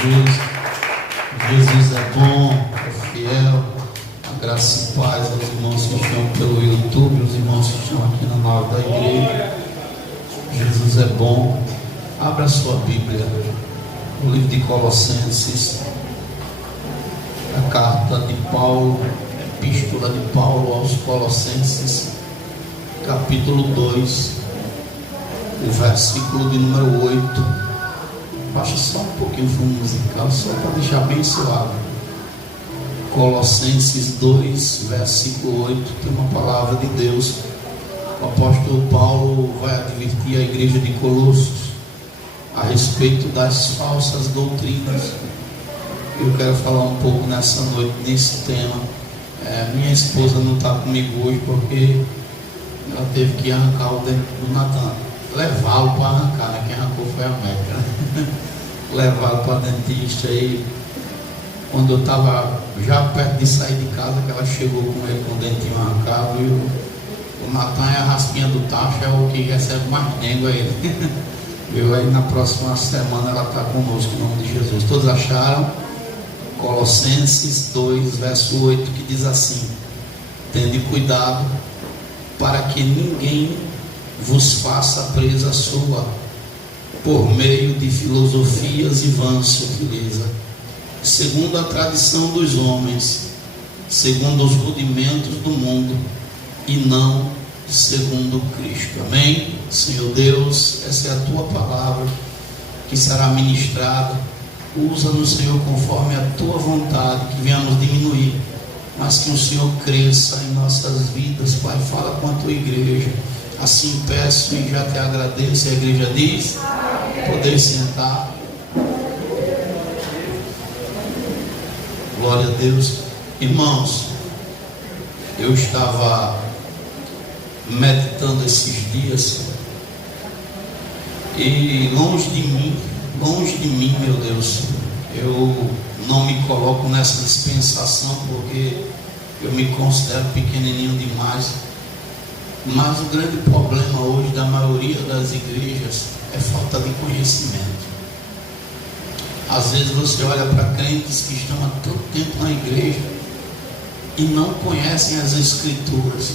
Jesus. Jesus é bom, é fiel. A graça e paz aos irmãos que estão pelo YouTube, os irmãos que estão aqui na nave da igreja. Jesus é bom. Abra a sua Bíblia, o livro de Colossenses, a carta de Paulo, a epístola de Paulo aos Colossenses, capítulo 2, o versículo de número 8. Baixa só um pouquinho o fundo musical, só para deixar bem suave. Colossenses 2, versículo 8, tem uma palavra de Deus. O apóstolo Paulo vai advertir a igreja de Colossos a respeito das falsas doutrinas. Eu quero falar um pouco nessa noite nesse tema. Minha esposa não está comigo hoje porque ela teve que arrancar o dente do Natan, levá-lo para arrancar, né? Quem arrancou foi a Meca, né? Levá-lo para dentista. E quando eu estava já perto de sair de casa, que ela chegou com ele com o dentinho arrancado, e o Natan é a raspinha do tacho, é o que recebe mais dengo a ele. Viu? Aí na próxima semana ela está conosco, em nome de Jesus. Todos acharam? Colossenses 2, verso 8, que diz assim: tende cuidado para que ninguém vos faça presa sua por meio de filosofias e vãs sutileza, segundo a tradição dos homens, segundo os rudimentos do mundo, e não segundo Cristo. Amém? Senhor Deus, essa é a tua palavra que será ministrada. Usa-nos, Senhor, conforme a tua vontade, que venhamos diminuir, mas que o Senhor cresça em nossas vidas. Pai, fala com a tua igreja. Assim peço e já te agradeço. A igreja diz: poder sentar. Glória a Deus. Irmãos, eu estava meditando esses dias e longe de mim, meu Deus, eu não me coloco nessa dispensação porque eu me considero pequenininho demais. Mas o grande problema hoje da maioria das igrejas é falta de conhecimento. Às vezes você olha para crentes que estão há tanto tempo na igreja e não conhecem as escrituras,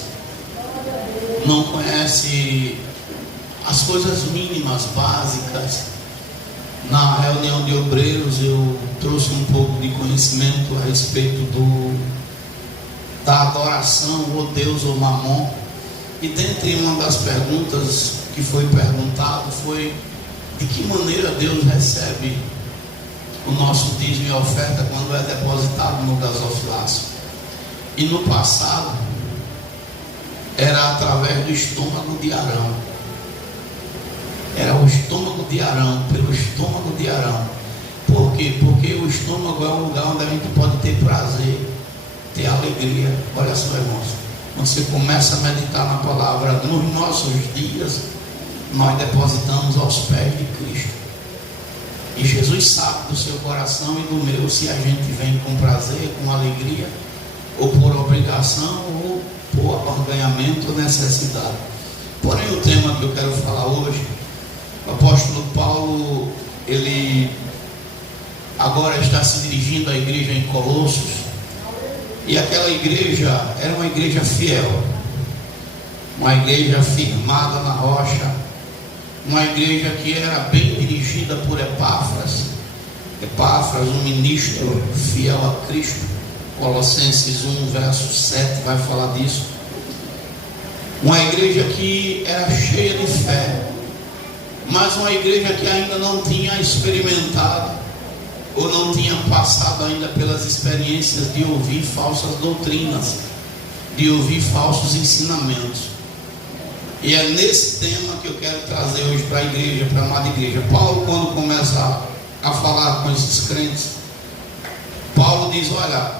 não conhecem as coisas mínimas, básicas. Na reunião de obreiros eu trouxe um pouco de conhecimento a respeito da adoração, ou Deus ou Mamon. E dentre uma das perguntas que foi perguntado foi: de que maneira Deus recebe o nosso dízimo e oferta quando é depositado no gasofilácio? E no passado era através do estômago de Arão. Era o estômago de Arão, pelo estômago de Arão. Por quê? Porque o estômago é um lugar onde a gente pode ter prazer, ter alegria. Olha só, irmãos, você começa a meditar na palavra. Nos nossos dias nós depositamos aos pés de Cristo, e Jesus sabe do seu coração e do meu, se a gente vem com prazer, com alegria, ou por obrigação, ou por abarganhamento ou necessidade. Porém, o tema que eu quero falar hoje, o apóstolo Paulo, ele agora está se dirigindo à igreja em Colossos. E aquela igreja era uma igreja fiel, uma igreja firmada na rocha, uma igreja que era bem dirigida por Epáfras, um ministro fiel a Cristo. Colossenses 1, verso 7 vai falar disso. Uma igreja que era cheia de fé, mas uma igreja que ainda não tinha experimentado ou não tinha passado ainda pelas experiências de ouvir falsas doutrinas, de ouvir falsos ensinamentos. E é nesse tema que eu quero trazer hoje para a igreja, para a amada igreja. Paulo, quando começa a falar com esses crentes, Paulo diz: olha,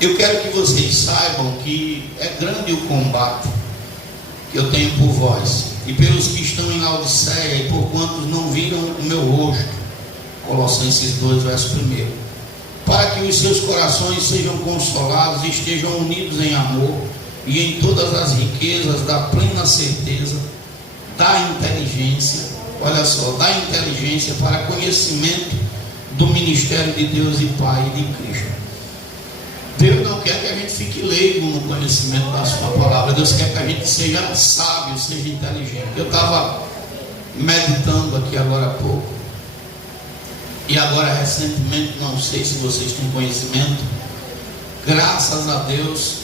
eu quero que vocês saibam que é grande o combate que eu tenho por vós e pelos que estão em Laodiceia, e por quantos não viram o meu rosto. Colossenses 2, verso 1. Para que os seus corações sejam consolados e estejam unidos em amor e em todas as riquezas da plena certeza da inteligência. Olha só, da inteligência para conhecimento do ministério de Deus e Pai e de Cristo. Deus não quer que a gente fique leigo no conhecimento da sua palavra. Deus quer que a gente seja sábio, seja inteligente. Eu estava meditando aqui agora há pouco, e agora recentemente, não sei se vocês têm conhecimento, graças a Deus,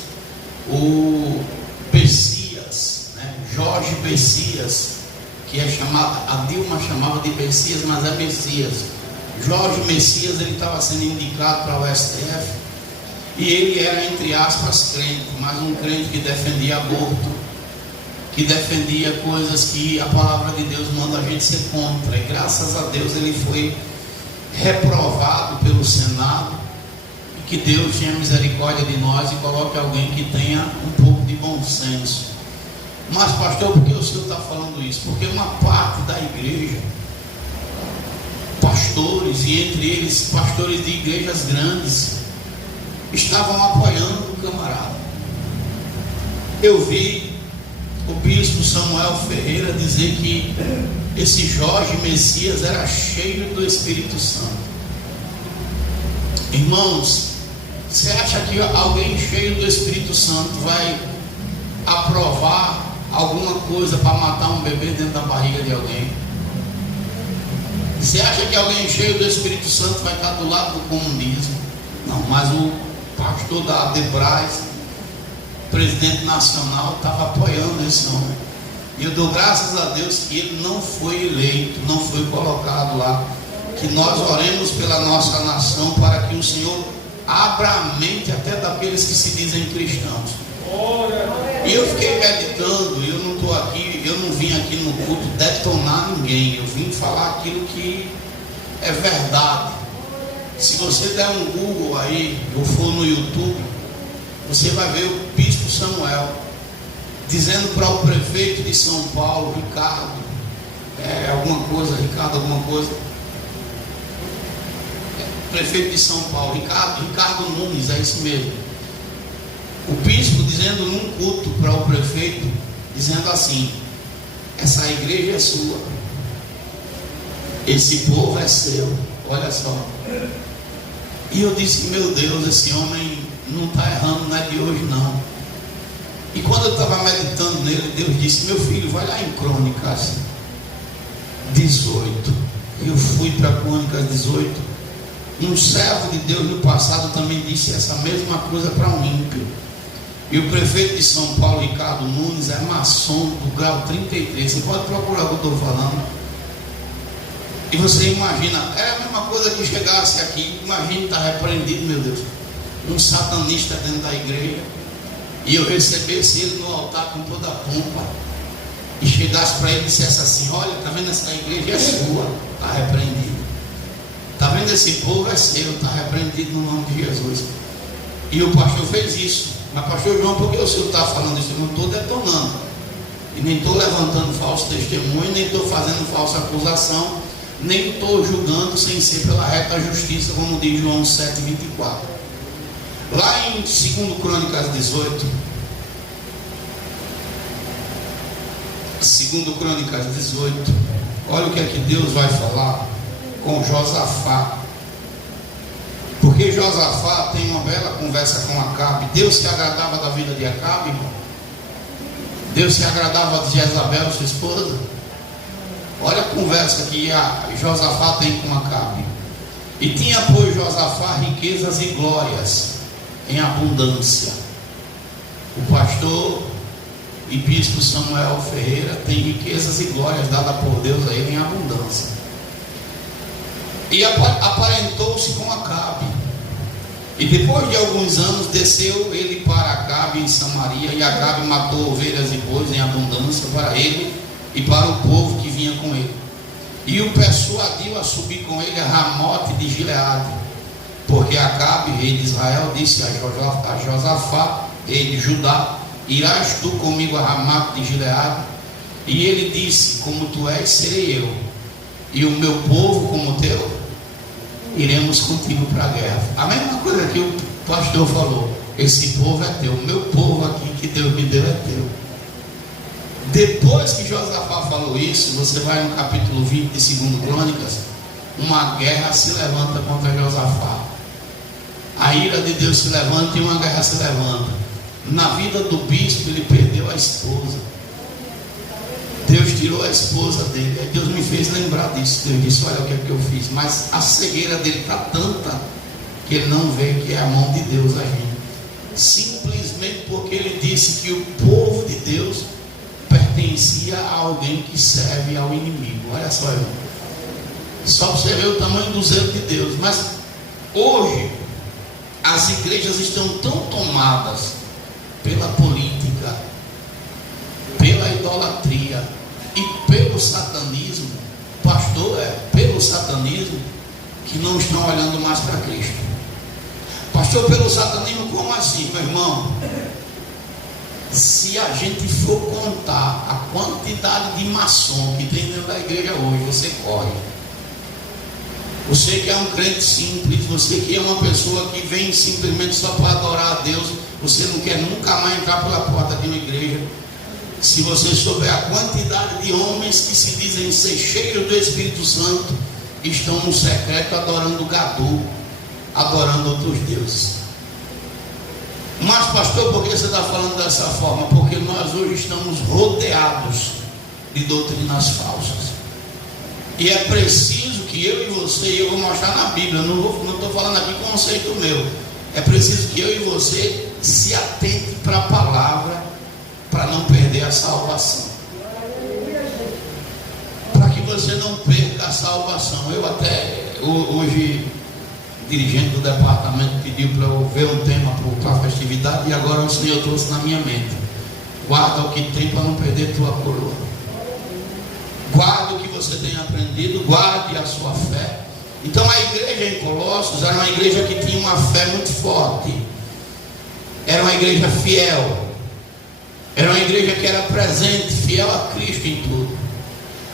o Messias, né? Jorge Messias, que é chamado, a Dilma chamava de Messias, mas é Messias. Jorge Messias, ele estava sendo indicado para o STF, e ele era, entre aspas, crente, mas um crente que defendia aborto, que defendia coisas que a palavra de Deus manda a gente ser contra, e graças a Deus ele foi reprovado pelo Senado, e que Deus tenha misericórdia de nós e coloque alguém que tenha um pouco de bom senso. Mas pastor, por que o senhor está falando isso? Porque uma parte da igreja, pastores, e entre eles pastores de igrejas grandes, estavam apoiando o camarada. Eu vi o bispo Samuel Ferreira dizer que esse Jorge Messias era cheio do Espírito Santo. Irmãos, você acha que alguém cheio do Espírito Santo vai aprovar alguma coisa para matar um bebê dentro da barriga de alguém? Você acha que alguém cheio do Espírito Santo vai estar do lado do comunismo? Não, mas o pastor da Adebras, presidente nacional, estava apoiando esse homem. E eu dou graças a Deus que ele não foi eleito, não foi colocado lá. Que nós oremos pela nossa nação para que o Senhor abra a mente até daqueles que se dizem cristãos. E eu fiquei meditando, eu não estou aqui, eu não vim aqui no culto detonar ninguém, eu vim falar aquilo que é verdade. Se você der um Google aí, ou for no YouTube, você vai ver o bispo Samuel dizendo para o prefeito de São Paulo, Ricardo alguma coisa, prefeito de São Paulo, Ricardo Nunes, é isso mesmo. O bispo dizendo num culto para o prefeito, dizendo assim: essa igreja é sua, esse povo é seu, olha só. E eu disse: meu Deus, esse homem não está errando, não é de hoje não. E quando eu estava meditando nele, Deus disse: meu filho, vai lá em Crônicas 18. Eu fui para Crônicas 18. Um servo de Deus no passado também disse essa mesma coisa para um ímpio. E o prefeito de São Paulo, Ricardo Nunes, é maçom do grau 33. Você pode procurar o que eu estou falando. E você imagina, é a mesma coisa que chegasse aqui, imagine estar repreendido, meu Deus, um satanista dentro da igreja, e eu recebesse ele no altar com toda a pompa, e chegasse para ele e dissesse assim: olha, está vendo, essa igreja é sua, está repreendido. Está vendo, esse povo é seu, está repreendido no nome de Jesus. E o pastor fez isso. Mas pastor João, por que o senhor está falando isso? Eu não estou detonando, e nem estou levantando falso testemunho, nem estou fazendo falsa acusação, nem estou julgando sem ser pela reta justiça, como diz João 7,24. Lá em 2 Crônicas 18, 2 Crônicas 18, olha o que é que Deus vai falar com Josafá. Porque Josafá tem uma bela conversa com Acabe. Deus se agradava da vida de Acabe, Deus se agradava de Jezabel, sua esposa. Olha a conversa que Josafá tem com Acabe. E tinha, pois, Josafá riquezas e glórias em abundância. O pastor e bispo Samuel Ferreira tem riquezas e glórias dadas por Deus a ele em abundância. E aparentou-se com Acabe. E depois de alguns anos desceu ele para Acabe em Samaria, e Acabe matou ovelhas e bois em abundância para ele e para o povo que vinha com ele. E o persuadiu a subir com ele a Ramote de Gileade, porque Acabe, rei de Israel, disse a Josafá, rei de Judá: irás tu comigo a Ramote de Gileade? E ele disse: como tu és, serei eu, e o meu povo como teu, iremos contigo para a guerra. A mesma coisa que o pastor falou: esse povo é teu, o meu povo aqui que Deus me deu é teu. Depois que Josafá falou isso, você vai no capítulo 20 de 2 Crônicas, uma guerra se levanta contra Josafá. A ira de Deus se levanta e uma guerra se levanta. Na vida do bispo, ele perdeu a esposa. Deus tirou a esposa dele. Aí Deus me fez lembrar disso. Deus disse: olha o que é que eu fiz. Mas a cegueira dele está tanta que ele não vê que é a mão de Deus agindo. Simplesmente porque ele disse que o povo de Deus pertencia a alguém que serve ao inimigo. Olha só, irmão. Só para você ver o tamanho do zelo de Deus. Mas hoje as igrejas estão tão tomadas pela política, pela idolatria e pelo satanismo, pastor, pelo satanismo, que não estão olhando mais para Cristo. Pastor, pelo satanismo, como assim, meu irmão? Se a gente for contar a quantidade de maçom que tem dentro da igreja hoje, você corre. Você que é um crente simples, você que é uma pessoa que vem simplesmente só para adorar a Deus, você não quer nunca mais entrar pela porta de uma igreja. Se você souber a quantidade de homens que se dizem ser cheios do Espírito Santo, estão no secreto adorando Gadu, adorando outros deuses. Mas pastor, por que você está falando dessa forma? Porque nós hoje estamos rodeados de doutrinas falsas. E é preciso que eu e você, e eu vou mostrar na Bíblia, não estou falando aqui conceito meu, é preciso que eu e você se atente para a palavra, para não perder a salvação. Para que você não perca a salvação. Eu até, hoje, dirigente do departamento pediu para eu ver um tema para a festividade, e agora o Senhor trouxe na minha mente: guarda o que tem para não perder tua coroa. Guarde o que você tem aprendido, guarde a sua fé. Então a igreja em Colossos era uma igreja que tinha uma fé muito forte, era uma igreja fiel, era uma igreja que era presente, fiel a Cristo em tudo.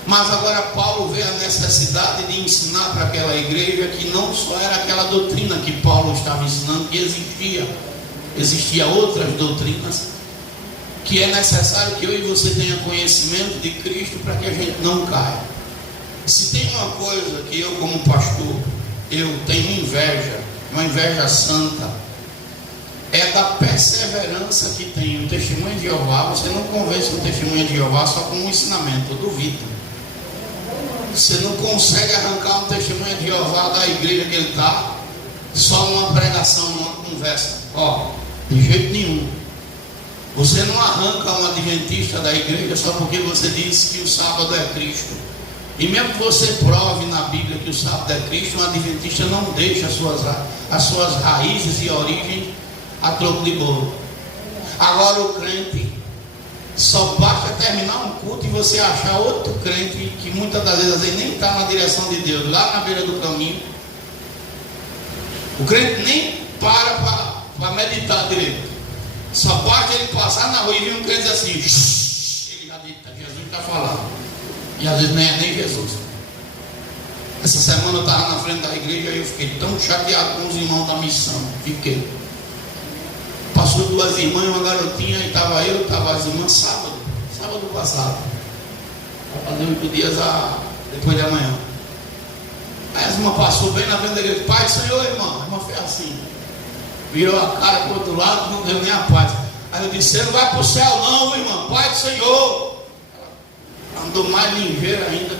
Mas agora Paulo vê a necessidade de ensinar para aquela igreja que não só era aquela doutrina que Paulo estava ensinando, que existia outras doutrinas, que é necessário que eu e você tenha conhecimento de Cristo para que a gente não caia. Se tem uma coisa que eu, como pastor, eu tenho inveja, uma inveja santa, é da perseverança que tem o testemunho de Jeová. Você não convence o testemunho de Jeová só com um ensinamento, eu duvido. Você não consegue arrancar um testemunho de Jeová da igreja que ele está só numa pregação, numa conversa. De jeito nenhum. Você não arranca um adventista da igreja só porque você disse que o sábado é Cristo. E mesmo que você prove na Bíblia que o sábado é Cristo, um adventista não deixa as suas raízes e origens a troco de bolo. Agora o crente, só basta terminar um culto e você achar outro crente que muitas das vezes nem está na direção de Deus, lá na beira do caminho. O crente nem para meditar direito. Só basta ele passar na rua e vir um crente assim, ele já diz: Jesus está falando. E às vezes nem é nem Jesus. Essa semana eu estava na frente da igreja e eu fiquei tão chateado com os irmãos da missão. Fiquei. Passou duas irmãs e uma garotinha, e estava as irmãs sábado passado. Vai fazer 8 dias depois de amanhã. Aí as irmãs passou bem na frente da igreja: Pai do Senhor, irmã. A irmã fez assim, virou a cara para o outro lado, não deu nem a paz. Aí eu disse: você não vai para o céu não, irmã, Pai do Senhor. Andou mais ligeira ainda,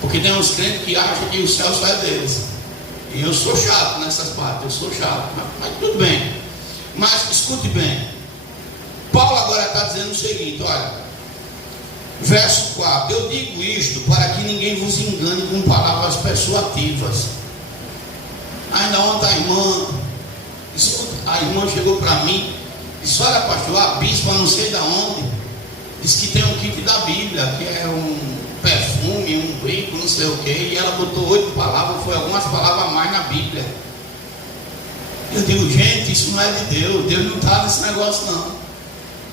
porque tem uns crentes que acham que o céu só é deles. E eu sou chato nessas partes, eu sou chato, mas tudo bem. Mas escute bem, Paulo agora está dizendo o seguinte, olha, verso 4: eu digo isto para que ninguém vos engane com palavras persuasivas. Ainda ontem a irmã chegou para mim e disse: olha, pastor, a bispa não sei de onde disse que tem um kit da Bíblia, que é um perfume, um brinco, não sei o que, e ela botou 8 palavras, foi algumas palavras a mais na Bíblia. Eu digo: gente, isso não é de Deus, Deus não está nesse negócio não,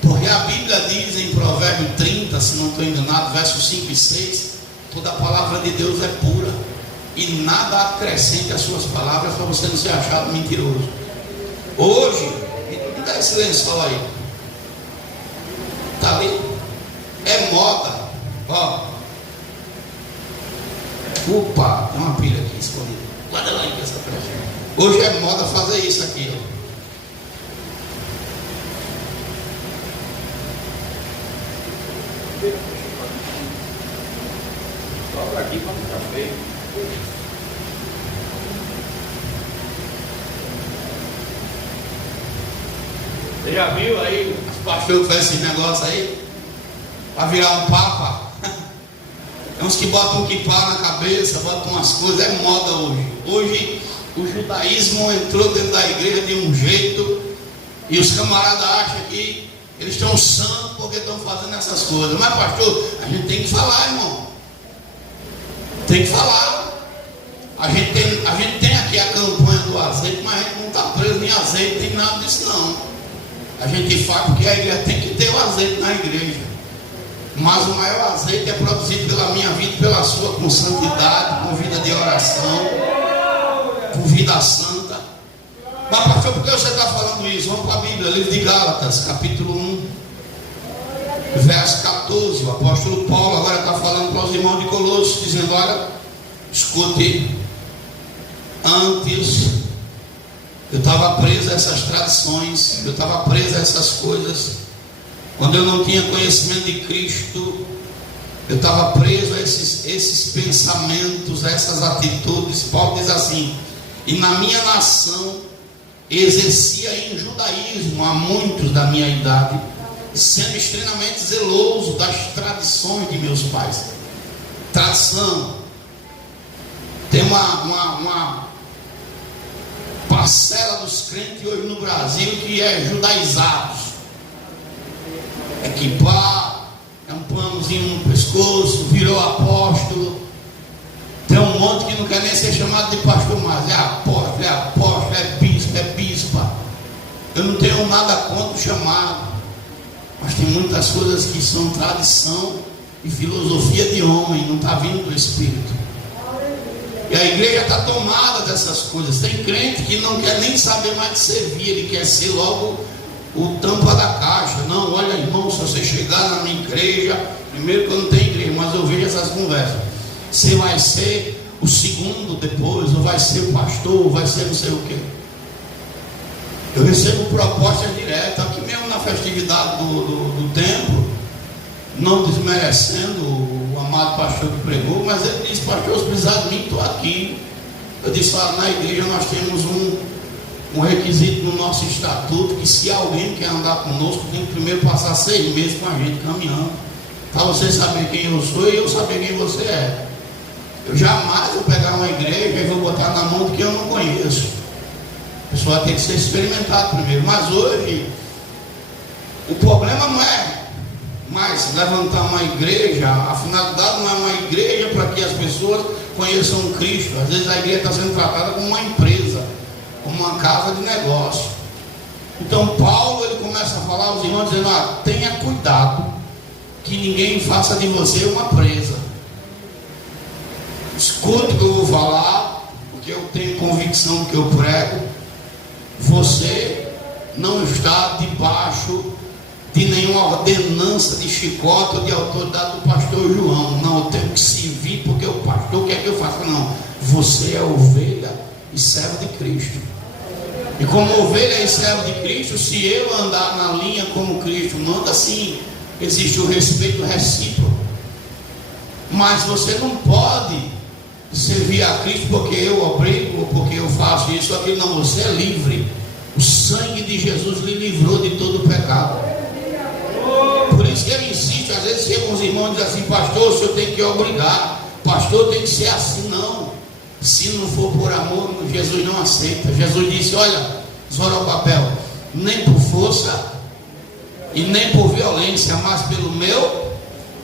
porque a Bíblia diz em Provérbio 30, se não estou enganado, versos 5 e 6, toda a palavra de Deus é pura, e nada acrescente às suas palavras para você não ser achado mentiroso. Hoje, me dá esse lençol aí, está ali, é moda, ó. Opa, tem uma Guarda lá em essa frente. Hoje é moda fazer isso aqui, ó. Sobra aqui para ficar feio. Você já viu aí os pastores que fazem esse negócio aí? Para virar um papa? Tem uns que botam um quipá na cabeça, botam umas coisas, é moda hoje. Hoje o judaísmo entrou dentro da igreja de um jeito e os camaradas acham que eles estão santos porque estão fazendo essas coisas. Mas pastor, a gente tem que falar, irmão. Tem que falar. A gente tem aqui a campanha do azeite, mas a gente não está preso em azeite, nem nada disso não. A gente faz porque a igreja tem que ter o azeite na igreja. Mas o maior azeite é produzido pela minha vida e pela sua, com santidade, com vida de oração, com vida santa. Mas pastor, por que você está falando isso? Vamos para a Bíblia, livro de Gálatas, capítulo 1, verso 14. O apóstolo Paulo agora está falando para os irmãos de Colossos, dizendo: olha, escute, antes eu estava preso a essas tradições, eu estava preso a essas coisas. Quando eu não tinha conhecimento de Cristo, eu estava preso a esses pensamentos, a essas atitudes. Paulo diz assim: e na minha nação exercia em judaísmo a muitos da minha idade, sendo extremamente zeloso das tradições de meus pais. Tradição. Tem uma parcela dos crentes hoje no Brasil que é judaizados. É quipá, é um panozinho no pescoço, virou apóstolo. Tem um monte que não quer nem ser chamado de pastor mais. É apóstolo, é bispo, é bispa. Eu não tenho nada contra o chamado, mas tem muitas coisas que são tradição e filosofia de homem, não está vindo do Espírito. E a igreja está tomada dessas coisas. Tem crente que não quer nem saber mais de servir, ele quer ser logo o tampa da caixa. Não, olha, irmão, se você chegar na minha igreja, primeiro que eu não tenho igreja, mas eu vejo essas conversas. Você vai ser o segundo depois, ou vai ser o pastor, ou vai ser não sei o quê. Eu recebo propostas diretas, aqui mesmo na festividade do templo, não desmerecendo o amado pastor que pregou, mas ele disse: pastor, se precisar de mim, estou aqui. Eu disse: na igreja nós temos um requisito no nosso estatuto, que se alguém quer andar conosco, tem que primeiro passar 6 meses com a gente caminhando, para você saber quem eu sou e eu saber quem você é. Eu jamais vou pegar uma igreja e vou botar na mão do que eu não conheço. A pessoa tem que ser experimentado primeiro. Mas hoje o problema não é mais levantar uma igreja. A finalidade não é uma igreja para que as pessoas conheçam Cristo. Às vezes a igreja está sendo tratada como uma empresa, como uma casa de negócio. Então Paulo, ele começa a falar aos irmãos, dizendo: tenha cuidado que ninguém faça de você uma presa. Escute o que eu vou falar, porque eu tenho convicção do que eu prego. Você não está debaixo de nenhuma ordenança de chicote ou de autoridade do pastor João. Não, eu tenho que servir porque o pastor quer que eu faça. Não, você é ovelha e servo de Cristo. E como ovelha e servo de Cristo, se eu andar na linha como Cristo manda, sim, existe o respeito recíproco. Mas você não pode servir a Cristo porque eu obrigo, porque eu faço isso ou aquilo. Não, você é livre. O sangue de Jesus lhe livrou de todo o pecado. Por isso que eu insisto. Às vezes chegam os irmãos e dizem assim: pastor, o senhor tem que obrigar, pastor, tem que ser assim. Não, se não for por amor, Jesus não aceita. Jesus disse: olha, Zorobabel, nem por força e nem por violência, mas pelo meu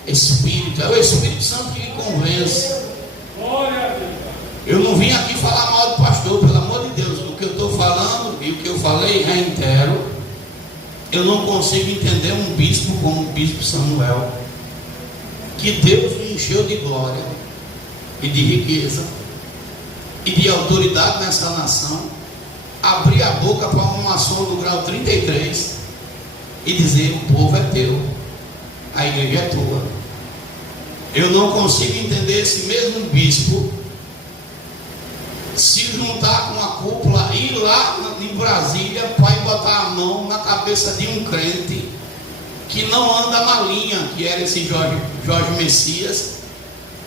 Espírito. É o Espírito Santo que lhe convence. Eu não vim aqui falar mal do pastor, pelo amor de Deus. O que eu estou falando e o que eu falei, reitero. Eu não consigo entender um bispo como o bispo Samuel, que Deus me encheu de glória e de riqueza e de autoridade nessa nação, abrir a boca para uma maçom do grau 33 e dizer: o povo é teu, a igreja é tua. Eu não consigo entender esse mesmo bispo se juntar com a cúpula, ir lá em Brasília para botar a mão na cabeça de um crente que não anda na linha, que era esse Jorge Messias,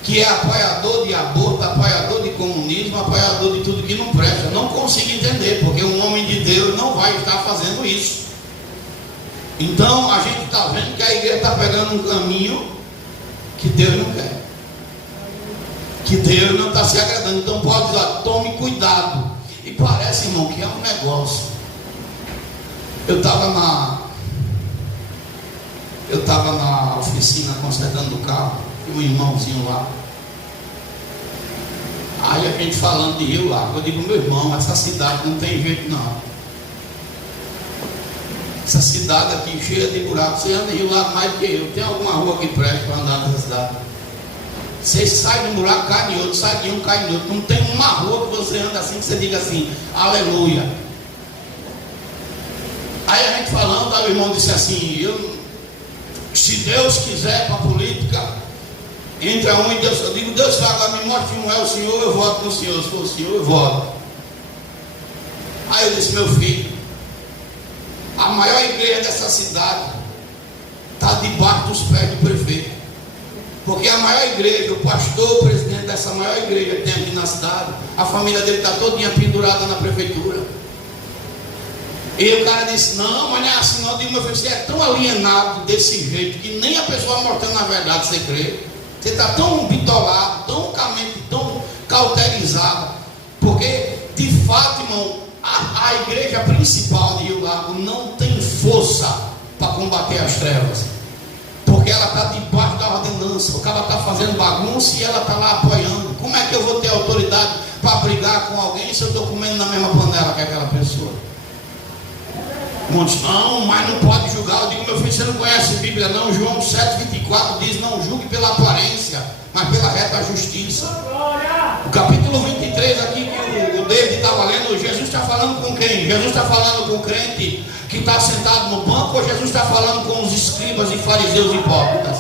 que é apoiador de aborto, apoiador de comunismo, apoiador de tudo que não presta. Eu não consigo entender, porque um homem de Deus não vai estar fazendo isso. Então a gente está vendo que a igreja está pegando um caminho que Deus não quer, que Deus não está se agradando. Então pode dizer, tome cuidado. E parece, irmão, que é um negócio. Eu estava na oficina consertando o carro, e um irmãozinho lá. Aí a gente falando de Rio Largo, eu digo, meu irmão, essa cidade não tem jeito não. Essa cidade aqui cheia de buracos, você anda em Rio Largo mais do que eu. Tem alguma rua que presta para andar nessa cidade? Você sai de um buraco, cai em outro, sai de um, cai em outro. Não tem uma rua que você anda assim, que você diga assim, aleluia. Aí a gente falando, aí o irmão disse assim, se Deus quiser para a política, entra um e Deus, eu digo, Deus vai agora me mostre um é o Senhor, eu voto no Senhor, se for o Senhor, eu voto. Aí eu disse, meu filho, a maior igreja dessa cidade está debaixo dos pés do prefeito, porque a maior igreja, o pastor, o presidente dessa maior igreja que tem aqui na cidade, a família dele está todinha pendurada na prefeitura. E o cara disse, não, mas não é assim não. Eu digo, meu filho, você é tão alienado desse jeito, que nem a pessoa mostrando a verdade você crê. Você está tão bitolado, tão cauterizado, porque de fato, irmão, a igreja principal de Rio Largo não tem força para combater as trevas, porque ela está debaixo da ordenança. O cara está fazendo bagunça e ela está lá apoiando. Como é que eu vou ter autoridade para brigar com alguém se eu estou comendo na mesma panela que aquela pessoa? Muitos, não, mas não pode julgar. Eu digo, meu filho, você não conhece a Bíblia não? João 7,24 diz, não julgue pela aparência, mas pela reta justiça. O capítulo 23 aqui que o David estava lendo, Jesus está falando com quem? Jesus está falando com o crente que está sentado no banco, ou Jesus está falando com os escribas e fariseus hipócritas?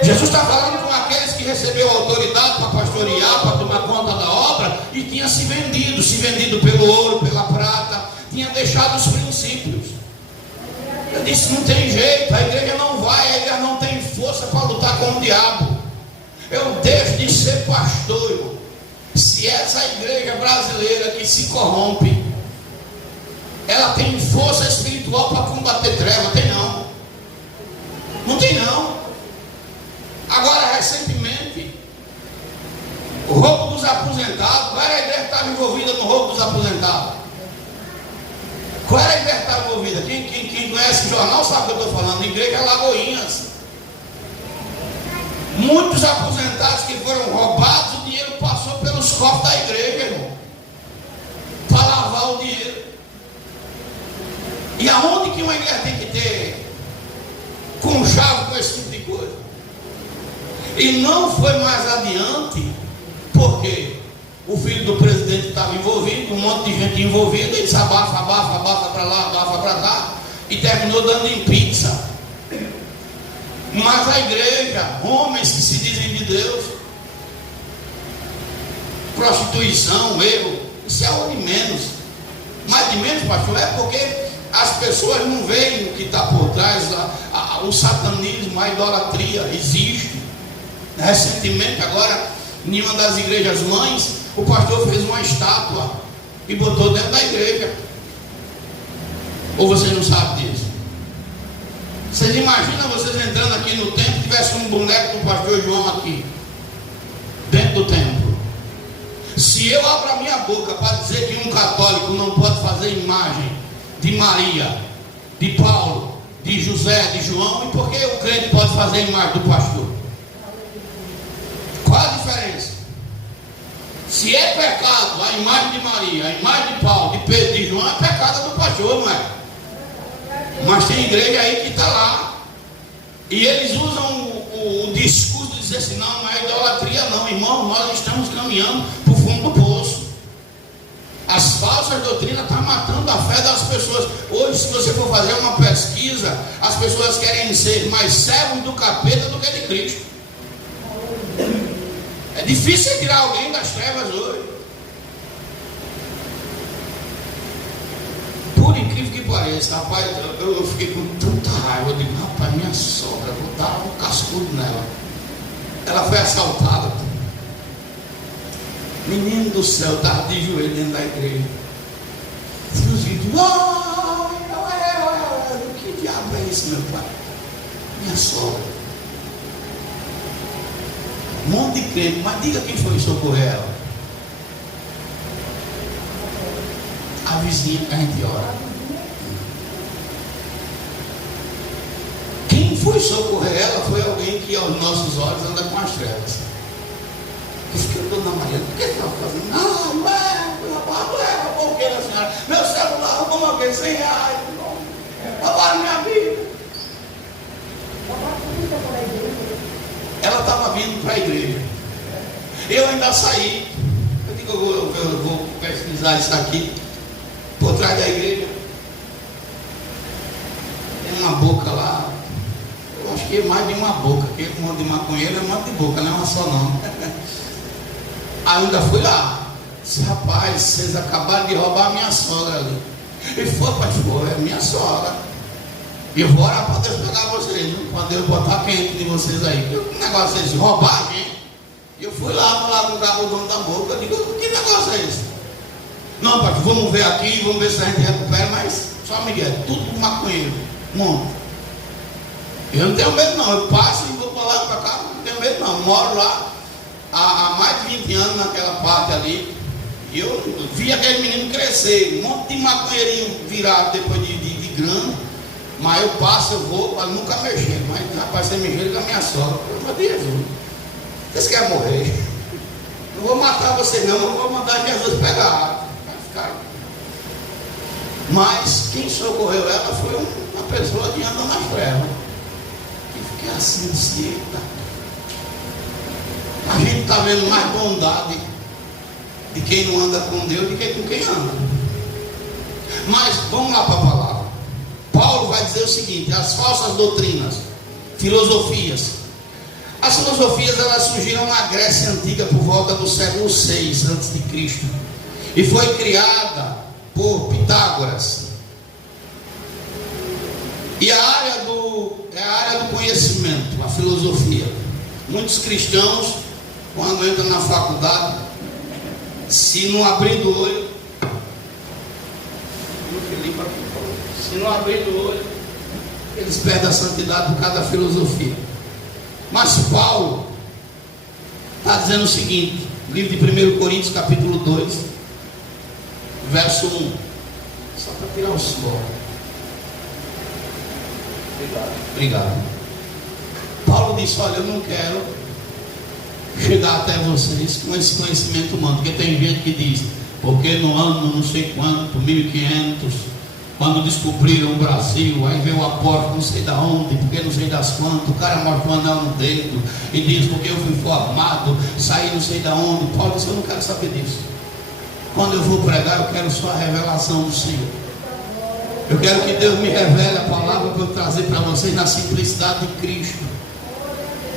Jesus está falando com aqueles que receberam autoridade para pastorear, para tomar conta da obra, e tinha se vendido pelo ouro, pela prata, tinha deixado os princípios. Eu disse, não tem jeito, a igreja não vai, a igreja não tem força para lutar com o diabo. Eu deixo de ser pastor, irmão, se essa igreja brasileira que se corrompe, ela tem força espiritual para combater treva? Tem não. Não tem não. Agora, recentemente, o roubo dos aposentados, qual era a igreja que estava envolvida no roubo dos aposentados? Qual era a igreja que estava envolvida? Quem conhece o jornal sabe o que eu estou falando. Igreja Lagoinhas. Muitos aposentados que foram roubados, o dinheiro passou pelos cofres da igreja, irmão, para lavar o dinheiro. E aonde que uma igreja tem que ter conchavo com esse tipo de coisa? E não foi mais adiante, porque o filho do presidente estava envolvido, um monte de gente envolvida, ele abafa para lá, abafa para cá, e terminou dando em pizza. Mas a igreja, homens que se dizem de Deus, prostituição, erro, isso é o de menos. Mas de menos, pastor, é porque as pessoas não veem o que está por trás, o satanismo, a idolatria existe. Recentemente, agora, em uma das igrejas mães, o pastor fez uma estátua e botou dentro da igreja. Ou vocês não sabem disso? Vocês imaginam vocês entrando aqui no templo e tivesse um boneco do pastor João aqui, dentro do templo? Se eu abro a minha boca para dizer que um católico não pode fazer imagem de Maria, de Paulo, de José, de João, e por que o crente pode fazer imagem do pastor? Qual a diferença? Se é pecado a imagem de Maria, a imagem de Paulo, de Pedro, de João, é pecado do pastor, não é? Mas tem igreja aí que está lá, e eles usam o discurso de dizer assim, não é idolatria não, irmão, nós estamos caminhando para o fundo do poço. As falsas doutrinas estão matando a fé das pessoas. Hoje, se você for fazer uma pesquisa, as pessoas querem ser mais servos do capeta do que de Cristo. É difícil tirar alguém das trevas hoje. pareça, rapaz, eu fiquei com tanta raiva. Eu digo, rapaz, minha sogra, vou dar um cascudo nela. Ela foi assaltada. Menino do céu, estava de joelho dentro da igreja. Os vídeos, que diabo é isso, meu pai? Minha sogra. Um monte de crente, mas diga quem foi socorrer ela. A vizinha que a gente ora. Quem foi socorrer ela foi alguém que aos nossos olhos anda com as trevas. Eu fiquei, dona Maria, o que você está fazendo? Não é, pouquinho, senhora. Meu celular, roubou alguém, 100 reais. Roubaram minha vida. Ela estava vindo para a igreja. Eu ainda saí. Eu digo, eu vou pesquisar isso aqui. Por trás da igreja. Tem uma boca lá. Eu acho que é mais de uma boca. Porque um monte de maconheiro é um monte de boca, não é uma só não. Ainda fui lá. Disse, rapaz, vocês acabaram de roubar a minha sogra ali. Ele foi, pastor, é minha sogra. E eu vou orar para Deus pegar vocês, para Deus botar quente de vocês aí. Que negócio é esse? Roubar, hein? E eu fui lá com o dono da boca. Eu digo, que negócio é esse? Não, pastor, vamos ver aqui, vamos ver se a gente recupera, mas só Miguel, tudo com maconheiro. Monte. Eu não tenho medo não, eu passo e vou para lá e para cá, não tenho medo não. Eu moro lá há mais de 20 anos naquela parte ali. E eu vi aquele menino crescer, um monte de maconheirinho virado depois de grana. Mas eu passo, eu vou para nunca mexer. Mas rapaz, você mexer com a minha sogra. Eu falei, Jesus, vocês querem morrer? Não vou matar você não, eu vou mandar Jesus pegar. Vai ficar. Mas quem socorreu ela foi uma pessoa que anda nas trevas. E fiquei assim, disse, eita. A gente está vendo mais bondade de quem não anda com Deus do que com quem anda. Mas vamos lá para a palavra. Paulo vai dizer o seguinte: as falsas doutrinas, filosofias. As filosofias elas surgiram na Grécia Antiga por volta do século 6 a.C. e foi criada por Pitágoras. E a área do conhecimento, a filosofia. Muitos cristãos, quando entram na faculdade, se não abrir do olho, eles perdem a santidade por causa da filosofia. Mas Paulo está dizendo o seguinte, livro de 1 Coríntios capítulo 2, verso 1. Só para tirar o suor. Obrigado. Paulo disse, olha, eu não quero chegar até vocês com esse conhecimento humano, porque tem gente que diz, porque no ano não sei quanto, 1500, quando descobriram o Brasil, aí veio o apóstolo não sei da onde, porque não sei das quantas, o cara mostra um anel no dedo e diz, porque eu fui formado, saí não sei da onde. Paulo disse, eu não quero saber disso. Quando eu vou pregar, eu quero só a revelação do Senhor. Eu quero que Deus me revele a palavra para eu trazer para vocês na simplicidade de Cristo.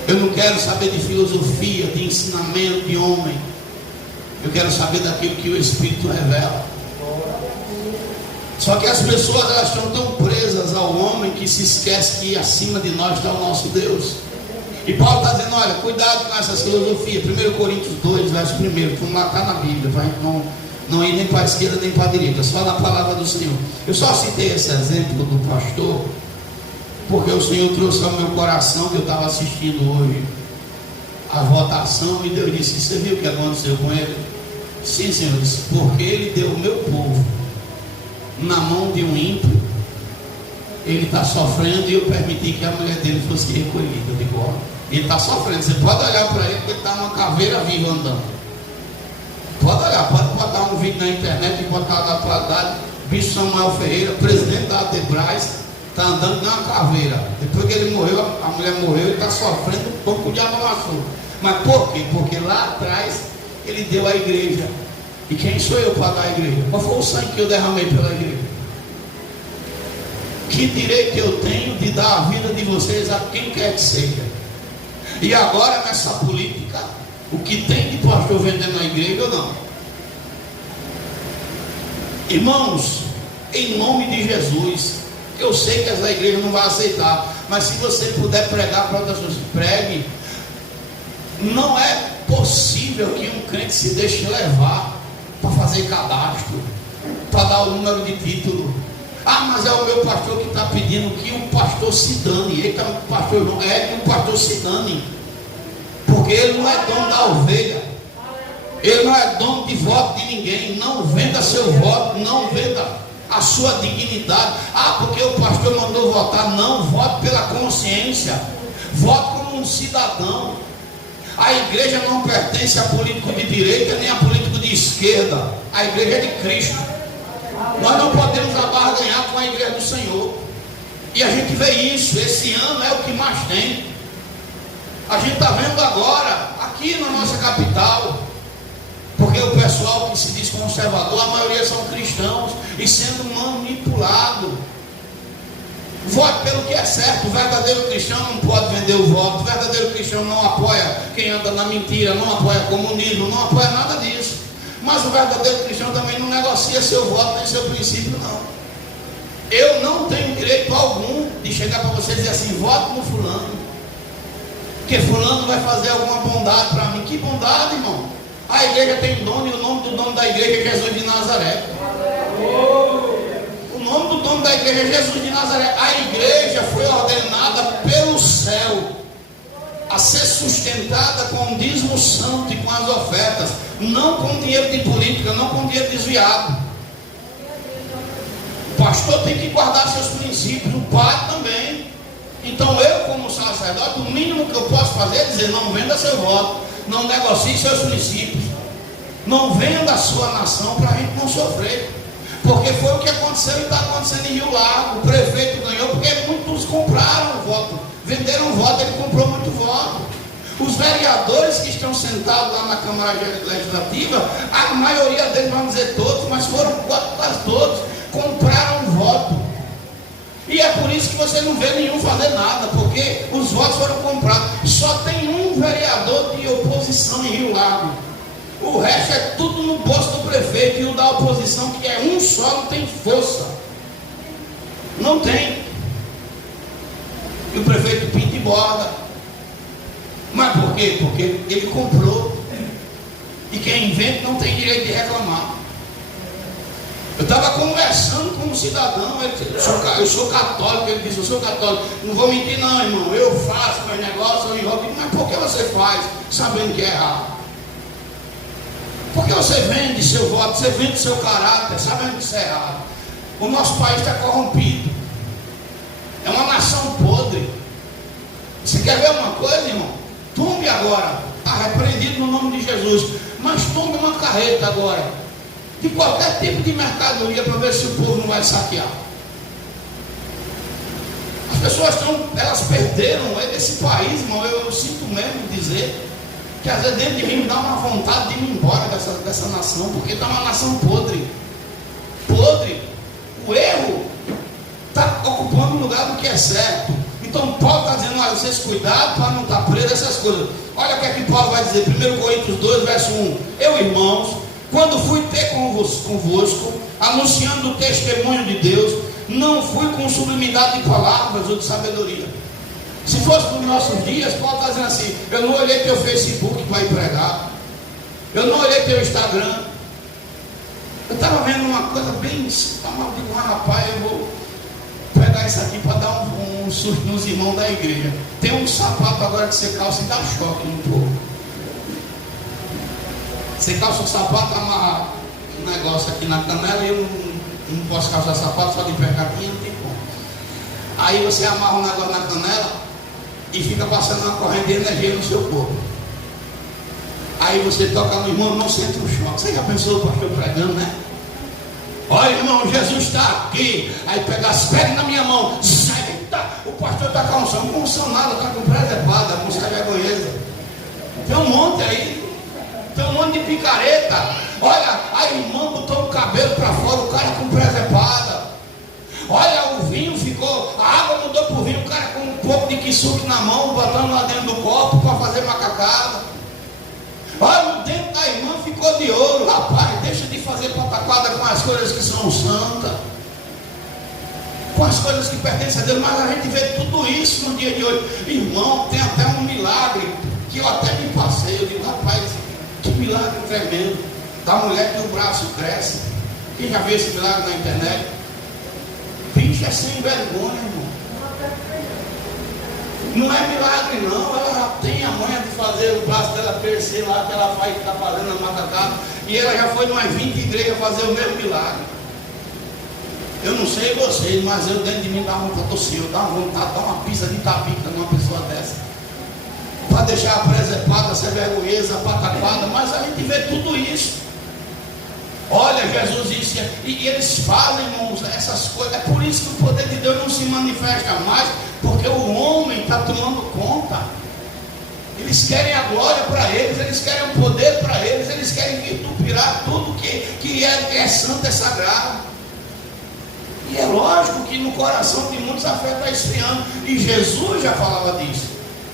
Eu não quero saber de filosofia, de ensinamento de homem. Eu quero saber daquilo que o Espírito revela. Só que as pessoas elas estão tão presas ao homem que se esquece que acima de nós está o nosso Deus. E Paulo está dizendo, olha, cuidado com essa filosofia. 1 Coríntios 2, verso 1. Vamos lá, está na Bíblia, para a gente não ir nem para a esquerda nem para a direita, só na palavra do Senhor. Eu só citei esse exemplo do pastor porque o Senhor trouxe ao meu coração, que eu estava assistindo hoje a votação, e Deus disse, você viu o que aconteceu com ele? Sim, Senhor, disse, porque ele deu o meu povo na mão de um ímpio. Ele está sofrendo e eu permiti que a mulher dele fosse recolhida. Eu digo, ó, ele está sofrendo, você pode olhar para ele, porque ele está uma caveira viva andando. Pode olhar, pode botar um vídeo na internet e botar da atualidade. Bispo Samuel Ferreira, presidente da Adebras, está andando numa caveira. Depois que ele morreu, a mulher morreu, ele está sofrendo um pouco de amassou. Mas por quê? Porque lá atrás ele deu à igreja. E quem sou eu para dar à igreja? Qual foi o sangue que eu derramei pela igreja? Que direito eu tenho de dar a vida de vocês a quem quer que seja? E agora nessa política, o que tem de pastor vendendo a igreja ou não? Irmãos, em nome de Jesus. Eu sei que essa igreja não vai aceitar, mas se você puder pregar para outras pessoas, pregue. Não é possível que um crente se deixe levar para fazer cadastro, para dar o número de título. Ah, mas é o meu pastor que está pedindo que o pastor se dane. Ele é o pastor, não é que o pastor se dane, porque ele não é dono da ovelha, ele não é dono de voto de ninguém. Não venda seu voto, não venda a sua dignidade. Ah, porque o pastor mandou votar. Não, vote pela consciência, vote como um cidadão. A igreja não pertence a político de direita nem a político de esquerda. A igreja é de Cristo. Nós não podemos abarganhar com a igreja do Senhor. E a gente vê isso. Esse ano é o que mais tem. A gente está vendo agora, aqui na nossa capital, porque o pessoal que se diz conservador, a maioria são cristãos, e sendo manipulado. Vote pelo que é certo. O verdadeiro cristão não pode vender o voto. O verdadeiro cristão não apoia quem anda na mentira, não apoia comunismo, não apoia nada disso. Mas o verdadeiro cristão também não negocia seu voto nem seu princípio, não. Eu não tenho direito algum de chegar para você e dizer assim: vote no fulano, porque fulano vai fazer alguma bondade para mim. Que bondade, irmão? A igreja tem dono, e o nome do dono da igreja é Jesus de Nazaré. O nome do dono da igreja é Jesus de Nazaré. A igreja foi ordenada pelo céu a ser sustentada com o dízimo santo e com as ofertas, não com dinheiro de política, não com dinheiro desviado. O pastor tem que guardar seus princípios, o padre também. Então eu, como sacerdote, o mínimo que eu posso fazer é dizer: não venda seu voto, não negocie seus princípios, não venda a sua nação, para a gente não sofrer. Porque foi o que aconteceu e está acontecendo em Rio Largo. O prefeito ganhou porque muitos compraram o voto, venderam o voto, ele comprou muito voto. Os vereadores que estão sentados lá na Câmara Legislativa, a maioria deles, vamos dizer todos, mas foram quase todos, compraram o voto. E é por isso que você não vê nenhum fazer nada, porque os votos foram comprados. Só tem um vereador de oposição em Rio Largo. O resto é tudo no bolso do prefeito, e o da oposição, que é um só, não tem força. Não tem. E o prefeito pinta e borda. Mas por quê? Porque ele comprou. E quem inventa não tem direito de reclamar. Eu estava conversando com um cidadão, ele disse: eu sou católico. Ele disse: eu sou católico. Não vou mentir não, irmão, eu faço meus negócios, eu enrolo. Mas por que você faz sabendo que é errado? Porque você vende seu voto, você vende seu caráter, sabendo que isso é errado. O nosso país está corrompido. É uma nação podre. Você quer ver uma coisa, irmão? Tumbe agora, está repreendido no nome de Jesus. Mas tumbe uma carreta agora, de qualquer tipo de mercadoria, para ver se o povo não vai saquear. As pessoas elas perderam esse país, irmão. Eu sinto mesmo dizer que às vezes dentro de mim me dá uma vontade de ir embora dessa nação, porque está uma nação podre. Podre. O erro está ocupando o lugar do que é certo. Então Paulo está dizendo: olha, vocês cuidado para não estar preso a essas coisas. Olha o que é que Paulo vai dizer, 1 Coríntios 2, verso 1. Eu, irmãos, quando fui ter convosco, anunciando o testemunho de Deus, não fui com sublimidade de palavras ou de sabedoria. Se fosse nos nossos dias, Paulo está dizendo assim: eu não olhei teu Facebook para ir pregar, eu não olhei teu Instagram. Eu estava vendo uma coisa bem, rapaz, eu vou pegar isso aqui para dar um susto nos irmãos da igreja. Tem um sapato agora que você calça e dá choque no povo. Você calça o sapato, amarra um negócio aqui na canela, e eu não posso calçar sapato só de percatinho, não tem como. Aí você amarra um negócio na canela e fica passando uma corrente de energia no seu corpo. Aí você toca no irmão, não sente um choque. Você já pensou o pastor pregando, né? Olha, irmão, Jesus está aqui. Aí pegue na minha mão, sai, o pastor está com unção. Não unção nada, está com preservada, a música é vergonhosa. Tem um monte aí, tem um monte de picareta. Olha, a irmã botou o cabelo para fora, o cara com preservada. Olha, o vinho ficou, a água mudou para o vinho, o cara com um pouco de quissuque na mão, botando lá dentro do copo para fazer macacada. Olha, o dente da irmã ficou de ouro. Rapaz, deixa de fazer pataquada com as coisas que são santas. com as coisas que pertencem a Deus, mas a gente vê tudo isso no dia de hoje. Irmão, tem até um milagre que eu até me passei. Eu digo, rapaz, que milagre tremendo. Da mulher que o braço cresce. Quem já viu esse milagre na internet? Bicho é sem vergonha, irmão. Não é milagre não, ela já tem a manha de fazer o braço dela crescer lá, que ela faz, está fazendo na macacada, e ela já foi em umas 20 igrejas fazer o mesmo milagre. Eu não sei vocês, mas eu dentro de mim dá uma tosse, dá uma vontade de dar uma pizza de tabica numa pessoa dessa, para deixar a presepada, ser vergonhesa, pataquada, mas a gente vê tudo isso. Olha, Jesus disse, e eles fazem, irmãos, essas coisas. É por isso que o poder de Deus não se manifesta mais, porque o homem está tomando conta. Eles querem a glória para eles, eles querem o poder para eles, eles querem vituperar tudo que é santo, é sagrado. E é lógico que no coração de muitos a fé está esfriando, e Jesus já falava disso.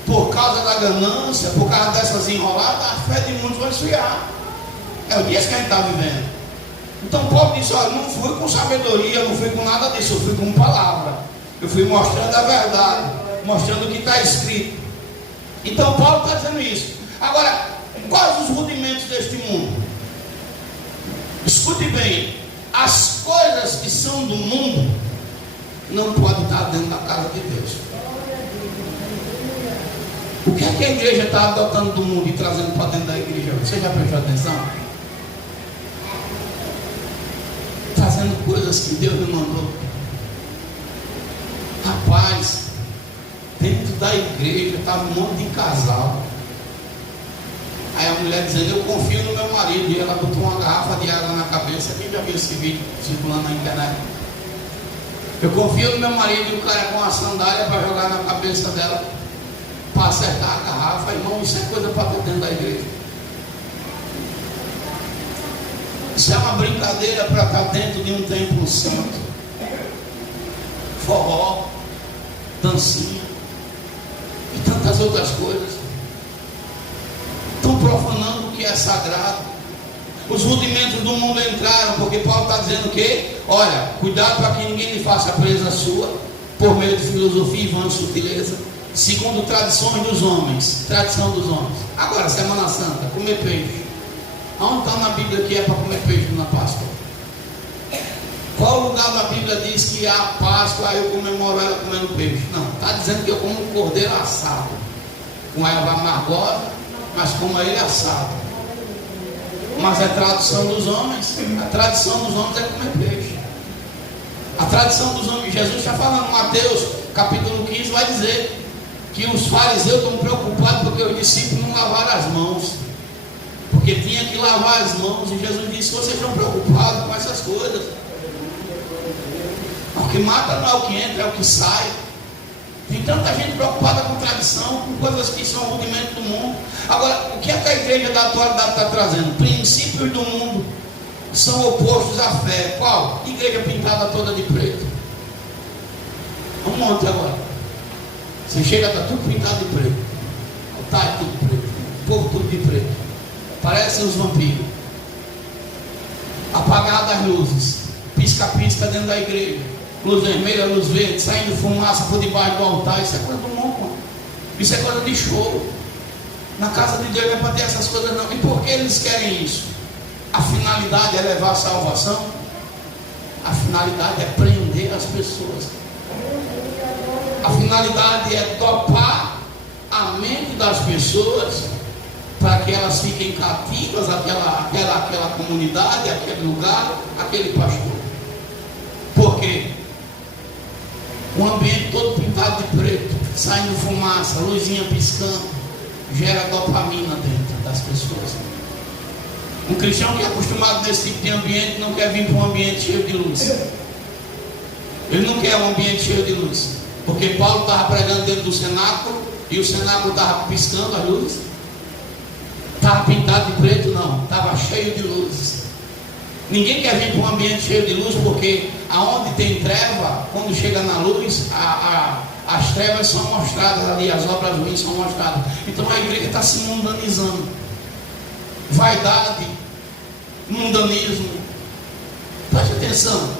Por causa da ganância, por causa dessas enroladas, a fé de muitos vai esfriar. É o dia que a gente está vivendo. Então Paulo disse, olha, não fui com sabedoria, não fui com nada disso, eu fui com palavra. Eu fui mostrando a verdade, mostrando o que está escrito. Então Paulo está dizendo isso. Agora, quais os rudimentos deste mundo? Escute bem, as coisas que são do mundo não podem estar dentro da casa de Deus. O que é que a igreja está adotando do mundo e trazendo para dentro da igreja? Você já prestou atenção? Fazendo coisas que Deus me mandou. Rapaz, dentro da igreja estava um monte de casal. Aí a mulher dizendo, eu confio no meu marido. E ela botou uma garrafa de água na cabeça. Quem já viu esse vídeo circulando na internet? Eu confio no meu marido. E o cara com a sandália para jogar na cabeça dela, para acertar a garrafa. Irmão, isso é coisa para dentro da igreja. Isso é uma brincadeira para estar dentro de um templo santo. Forró, dancinha e tantas outras coisas. Estão profanando o que é sagrado. Os rudimentos do mundo entraram, porque Paulo está dizendo que, olha, cuidado para que ninguém lhe faça presa sua, por meio de filosofia e vã sutileza, segundo tradições dos homens. Tradição dos homens. Agora, Semana Santa, comer peixe. Aonde está na Bíblia que é para comer peixe na Páscoa? Qual lugar da Bíblia diz que a Páscoa eu comemoro ela comendo peixe? Não, está dizendo que eu como um cordeiro assado, com erva amargosa, mas como ele assado. Mas é tradição dos homens. A tradição dos homens é comer peixe. A tradição dos homens, Jesus está falando, Mateus capítulo 15 vai dizer que os fariseus estão preocupados porque os discípulos não lavaram as mãos. Porque tinha que lavar as mãos, e Jesus disse, vocês estão preocupados com essas coisas. O que mata não é o que entra, é o que sai. Tem tanta gente preocupada com tradição, com coisas que são rudimentos do mundo. Agora, o que é que a igreja da atualidade está trazendo? Princípios do mundo são opostos à fé. Qual? Igreja pintada toda de preto. Um monte agora. Você chega, está tudo pintado de preto. Está tudo preto. O povo tudo de preto. Parecem os vampiros. Apagadas as luzes. Pisca-pisca dentro da igreja. Luz vermelha, luz verde, saindo fumaça por debaixo do altar. Isso é coisa do mundo. Isso é coisa de show. Na casa de Deus não é para ter essas coisas não. E por que eles querem isso? A finalidade é levar a salvação. A finalidade é prender as pessoas. A finalidade é topar a mente das pessoas, para que elas fiquem cativas àquela comunidade, aquele lugar, aquele pastor. Por quê? Um ambiente todo pintado de preto, saindo fumaça, luzinha piscando, gera dopamina dentro das pessoas. Um cristão que é acostumado nesse tipo de ambiente não quer vir para um ambiente cheio de luz. Ele não quer um ambiente cheio de luz. Porque Paulo estava pregando dentro do cenáculo e o cenáculo estava piscando as luzes. Estava pintado de preto? Não, estava cheio de luzes. Ninguém quer vir para um ambiente cheio de luz, porque aonde tem treva, quando chega na luz, as trevas são mostradas ali, as obras ruins são mostradas. Então a igreja está se mundanizando. Vaidade, mundanismo. Preste atenção.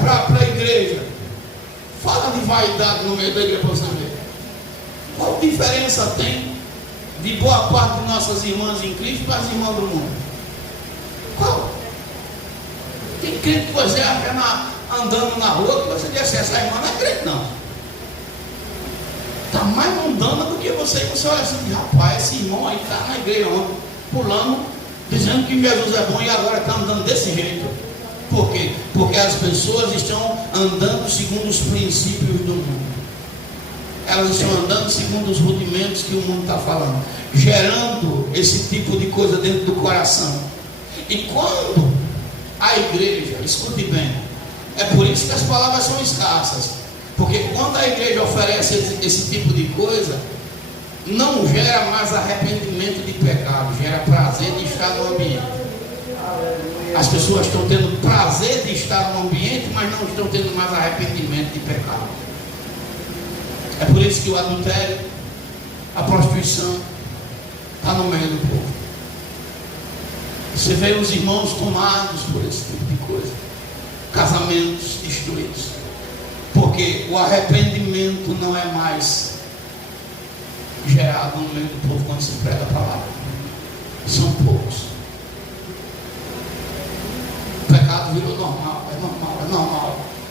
para a igreja. Fala de vaidade no meio da igreja para você ver. Qual diferença tem de boa parte de nossas irmãs em Cristo para as irmãs do mundo? Qual? Tem crente que você acha andando na rua que você diz assim, essa irmã não é crente não. Está mais mundana do que você. Você olha assim, rapaz, esse irmão aí está na igreja ontem, pulando, dizendo que Jesus é bom e agora está andando desse jeito. Por quê? Porque as pessoas estão andando segundo os princípios do mundo. Elas estão andando segundo os rudimentos que o mundo está falando, gerando esse tipo de coisa dentro do coração. E quando a igreja, escute bem, é por isso que as palavras são escassas, porque quando a igreja oferece esse tipo de coisa, não gera mais arrependimento de pecado, gera prazer de estar no ambiente. As pessoas estão tendo prazer de estar no ambiente, mas não estão tendo mais arrependimento de pecado. É por isso que o adultério, a prostituição, está no meio do povo. Você vê os irmãos tomados por esse tipo de coisa, casamentos destruídos, porque o arrependimento não é mais gerado no meio do povo quando se prega a palavra. São poucos. O pecado virou normal,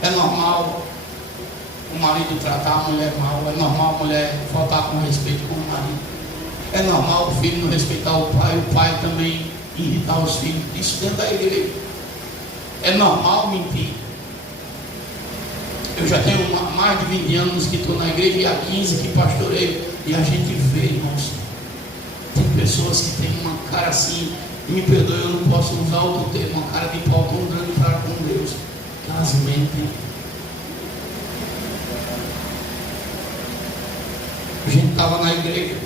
é normal o marido tratar a mulher mal, é normal a mulher faltar com respeito com o marido, é normal o filho não respeitar o pai também irritar os filhos. Isso dentro da igreja é normal mentir. Eu já tenho mais de 20 anos que estou na igreja e há 15 que pastoreio, e a gente vê, irmãos, tem pessoas que têm uma cara assim, me perdoe, eu não posso usar outro termo, uma cara de pau tão grande para com Deus, que elas mentem. A gente estava na igreja,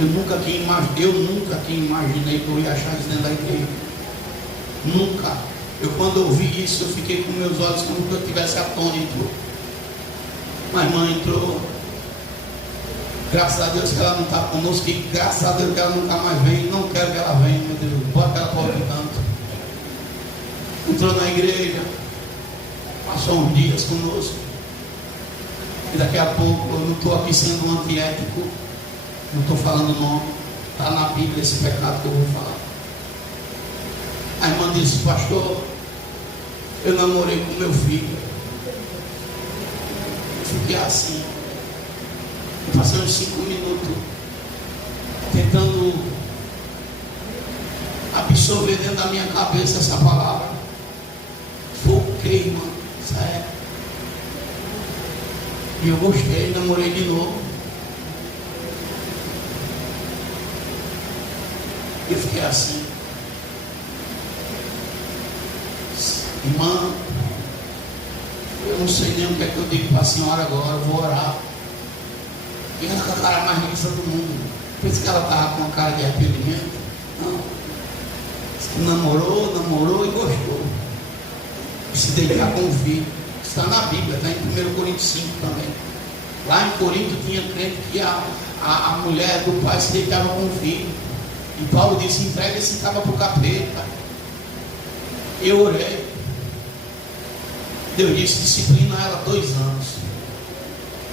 eu nunca tinha imaginei que eu ia achar isso dentro da igreja. Nunca. Quando eu vi isso, eu fiquei com meus olhos como se eu tivesse atônito. Mas mãe entrou. Graças a Deus que ela não está conosco, e graças a Deus que ela nunca mais vem. Não quero que ela venha, meu Deus. Bota ela para outro canto. Entrou na igreja, passou uns dias conosco. E daqui a pouco, eu não estou aqui sendo um antiético, não estou falando nome, está na Bíblia esse pecado que eu vou falar. A irmã disse, pastor, eu namorei com meu filho. Fiquei assim. Eu passei uns 5 minutos tentando absorver dentro da minha cabeça essa palavra. Foquei, irmã, sério. E eu gostei, namorei de novo. Eu fiquei assim. Irmã, eu não sei nem o que é que eu digo para a senhora agora, eu vou orar. E ela com a cara mais lisa do mundo. Pensa que ela estava com uma cara de arrependimento? Não. Namorou e gostou. Se deitar com o filho. Está na Bíblia, está em 1 Coríntios 5 também. Lá em Corinto tinha crente que a mulher do pai se deitava com o filho. E Paulo disse, entrega esse cabra para o capeta. Eu orei. Deus disse, disciplina ela 2 anos.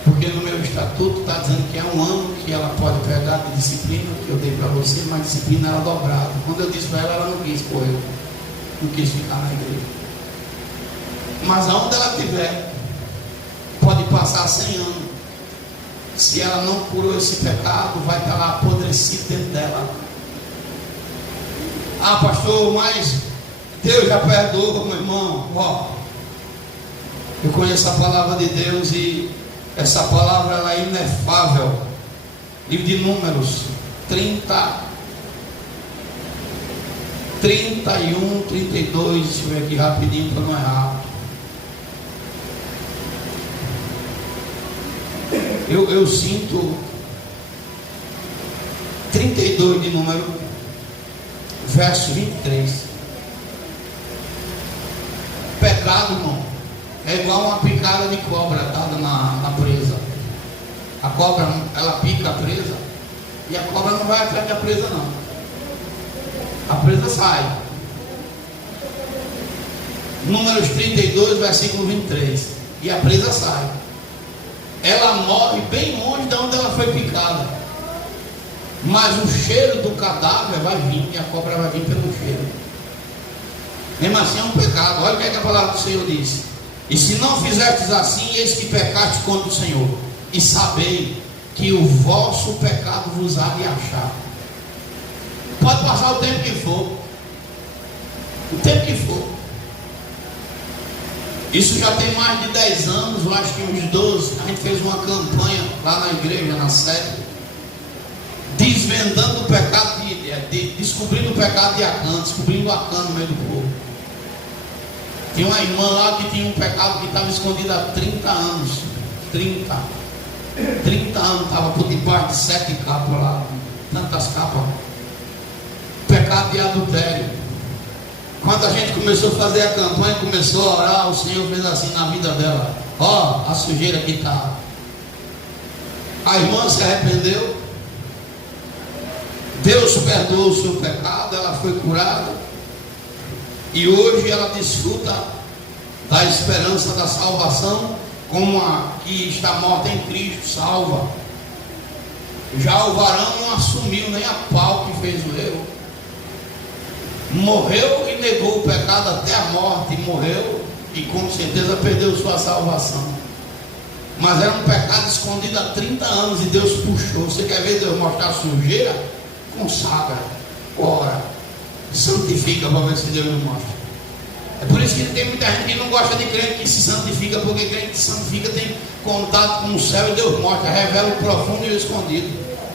Porque no meu estatuto está dizendo que é 1 ano que ela pode pegar de disciplina, que eu dei para você, mas disciplina ela dobrada. Quando eu disse para ela, ela não quis correr, não quis ficar na igreja. Mas aonde ela estiver, pode passar 100 anos. Se ela não curou esse pecado, vai estar lá apodrecido dentro dela. Ah, pastor, mas Deus já perdoou, meu irmão. Ó, eu conheço a palavra de Deus e essa palavra ela é inefável. Livro de Números 31, 32. Deixa eu ver aqui rapidinho para não errar. Eu sinto 32 de Número, verso 23. Pecado, irmão, é igual uma picada de cobra dada na presa. A cobra, ela pica a presa e a cobra não vai atrás da presa não. A presa sai. Números 32, versículo 23. E a presa sai. Ela morre bem longe de onde ela foi picada. Mas o cheiro do cadáver vai vir, e a cobra vai vir pelo cheiro. Mesmo assim é um pecado. Olha o que é que a palavra do Senhor diz. E se não fizerdes assim, eis que pecastes contra o Senhor. E sabei que o vosso pecado vos há de achar. Pode passar o tempo que for. O tempo que for. Isso já tem mais de 10 anos, eu acho que uns 12. A gente fez uma campanha lá na igreja, na sede, desvendando o pecado descobrindo o pecado de Acã, descobrindo Acã no meio do povo. Tinha uma irmã lá que tinha um pecado que estava escondido há 30 anos. 30 anos, estava por debaixo de 7 capas lá, tantas capas. Pecado de adultério. Quando a gente começou a fazer a campanha, começou a orar, o Senhor fez assim na vida dela. Ó, a sujeira que está. A irmã se arrependeu. Deus perdoou o seu pecado, ela foi curada. E hoje ela desfruta da esperança da salvação, como a que está morta em Cristo, salva. Já o varão não assumiu nem a pau que fez o erro. Morreu e negou o pecado até a morte, e morreu e com certeza perdeu sua salvação. Mas era um pecado escondido há 30 anos e Deus puxou. Você quer ver Deus mostrar a sujeira? Consagra, ora, santifica para ver se Deus não mostra. É por isso que tem muita gente que não gosta de crente que se santifica, porque crente que se santifica tem contato com o céu e Deus mostra, revela o profundo e o escondido.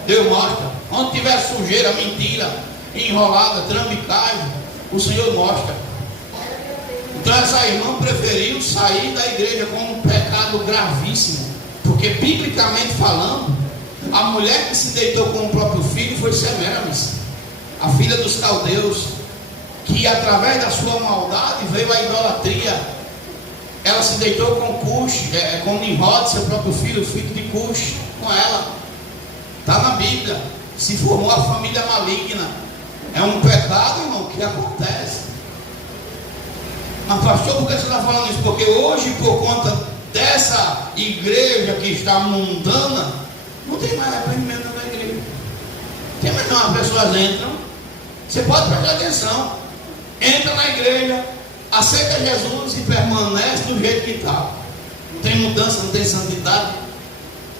Deus mostra. Onde tiver sujeira, mentira, enrolada, trambicagem, o Senhor mostra. Então essa irmã preferiu sair da igreja com um pecado gravíssimo, porque biblicamente falando, a mulher que se deitou com o próprio filho foi Semiramis, a filha dos caldeus, que através da sua maldade veio a idolatria. Ela se deitou com Cush, com Nimrod, seu próprio filho, o filho de Cush, com ela. Está na Bíblia. Se formou a família maligna. É um pecado, irmão, que acontece. Mas pastor, por que você está falando isso? Porque hoje, por conta dessa igreja que está mundana, não tem mais arrependimento na igreja. Tem mais não, as pessoas entram. Você pode prestar atenção. Entra na igreja, aceita Jesus e permanece do jeito que está. Não tem mudança, não tem santidade,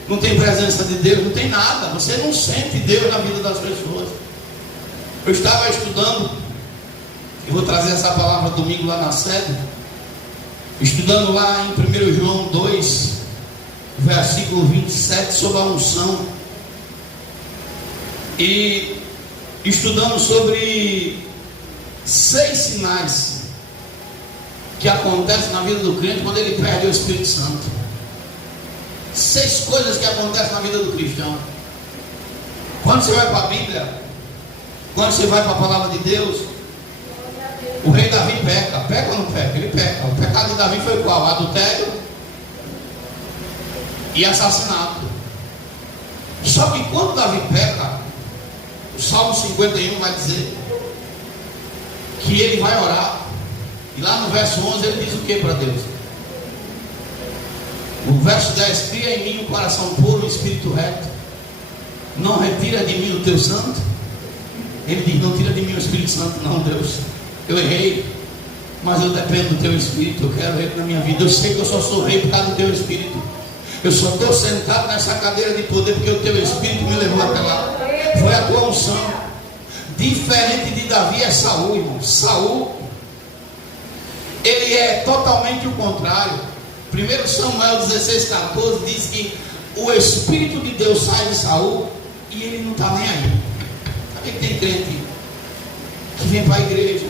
não tem presença de Deus, não tem nada. Você não sente Deus na vida das pessoas. Eu estava estudando, eu vou trazer essa palavra domingo lá na sede, estudando lá em 1 João 2, versículo 27, sobre a unção, e estudando sobre 6 sinais que acontecem na vida do crente quando ele perde o Espírito Santo. 6 coisas que acontecem na vida do cristão. Quando você vai para a Bíblia, quando você vai para a palavra de Deus, o rei Davi peca. Peca ou não peca? Ele peca. O pecado de Davi foi qual? Adultério e assassinato. Só que quando Davi peca, o Salmo 51 vai dizer que ele vai orar. E lá no verso 11 ele diz o que para Deus? O verso 10: cria em mim um coração puro e um espírito reto. Não retira de mim o teu santo. Ele diz: não tira de mim o Espírito Santo, não, Deus. Eu errei, mas eu dependo do teu Espírito. Eu quero ele na minha vida. Eu sei que eu só sou rei por causa do teu Espírito. Eu só estou sentado nessa cadeira de poder porque o teu Espírito me levou até lá. Foi a tua unção. Diferente de Davi é Saul, irmão. Saul, ele é totalmente o contrário. 1 Samuel 16,14 diz que o Espírito de Deus sai de Saul e ele não está nem aí. Sabe que tem crente que vem para a igreja,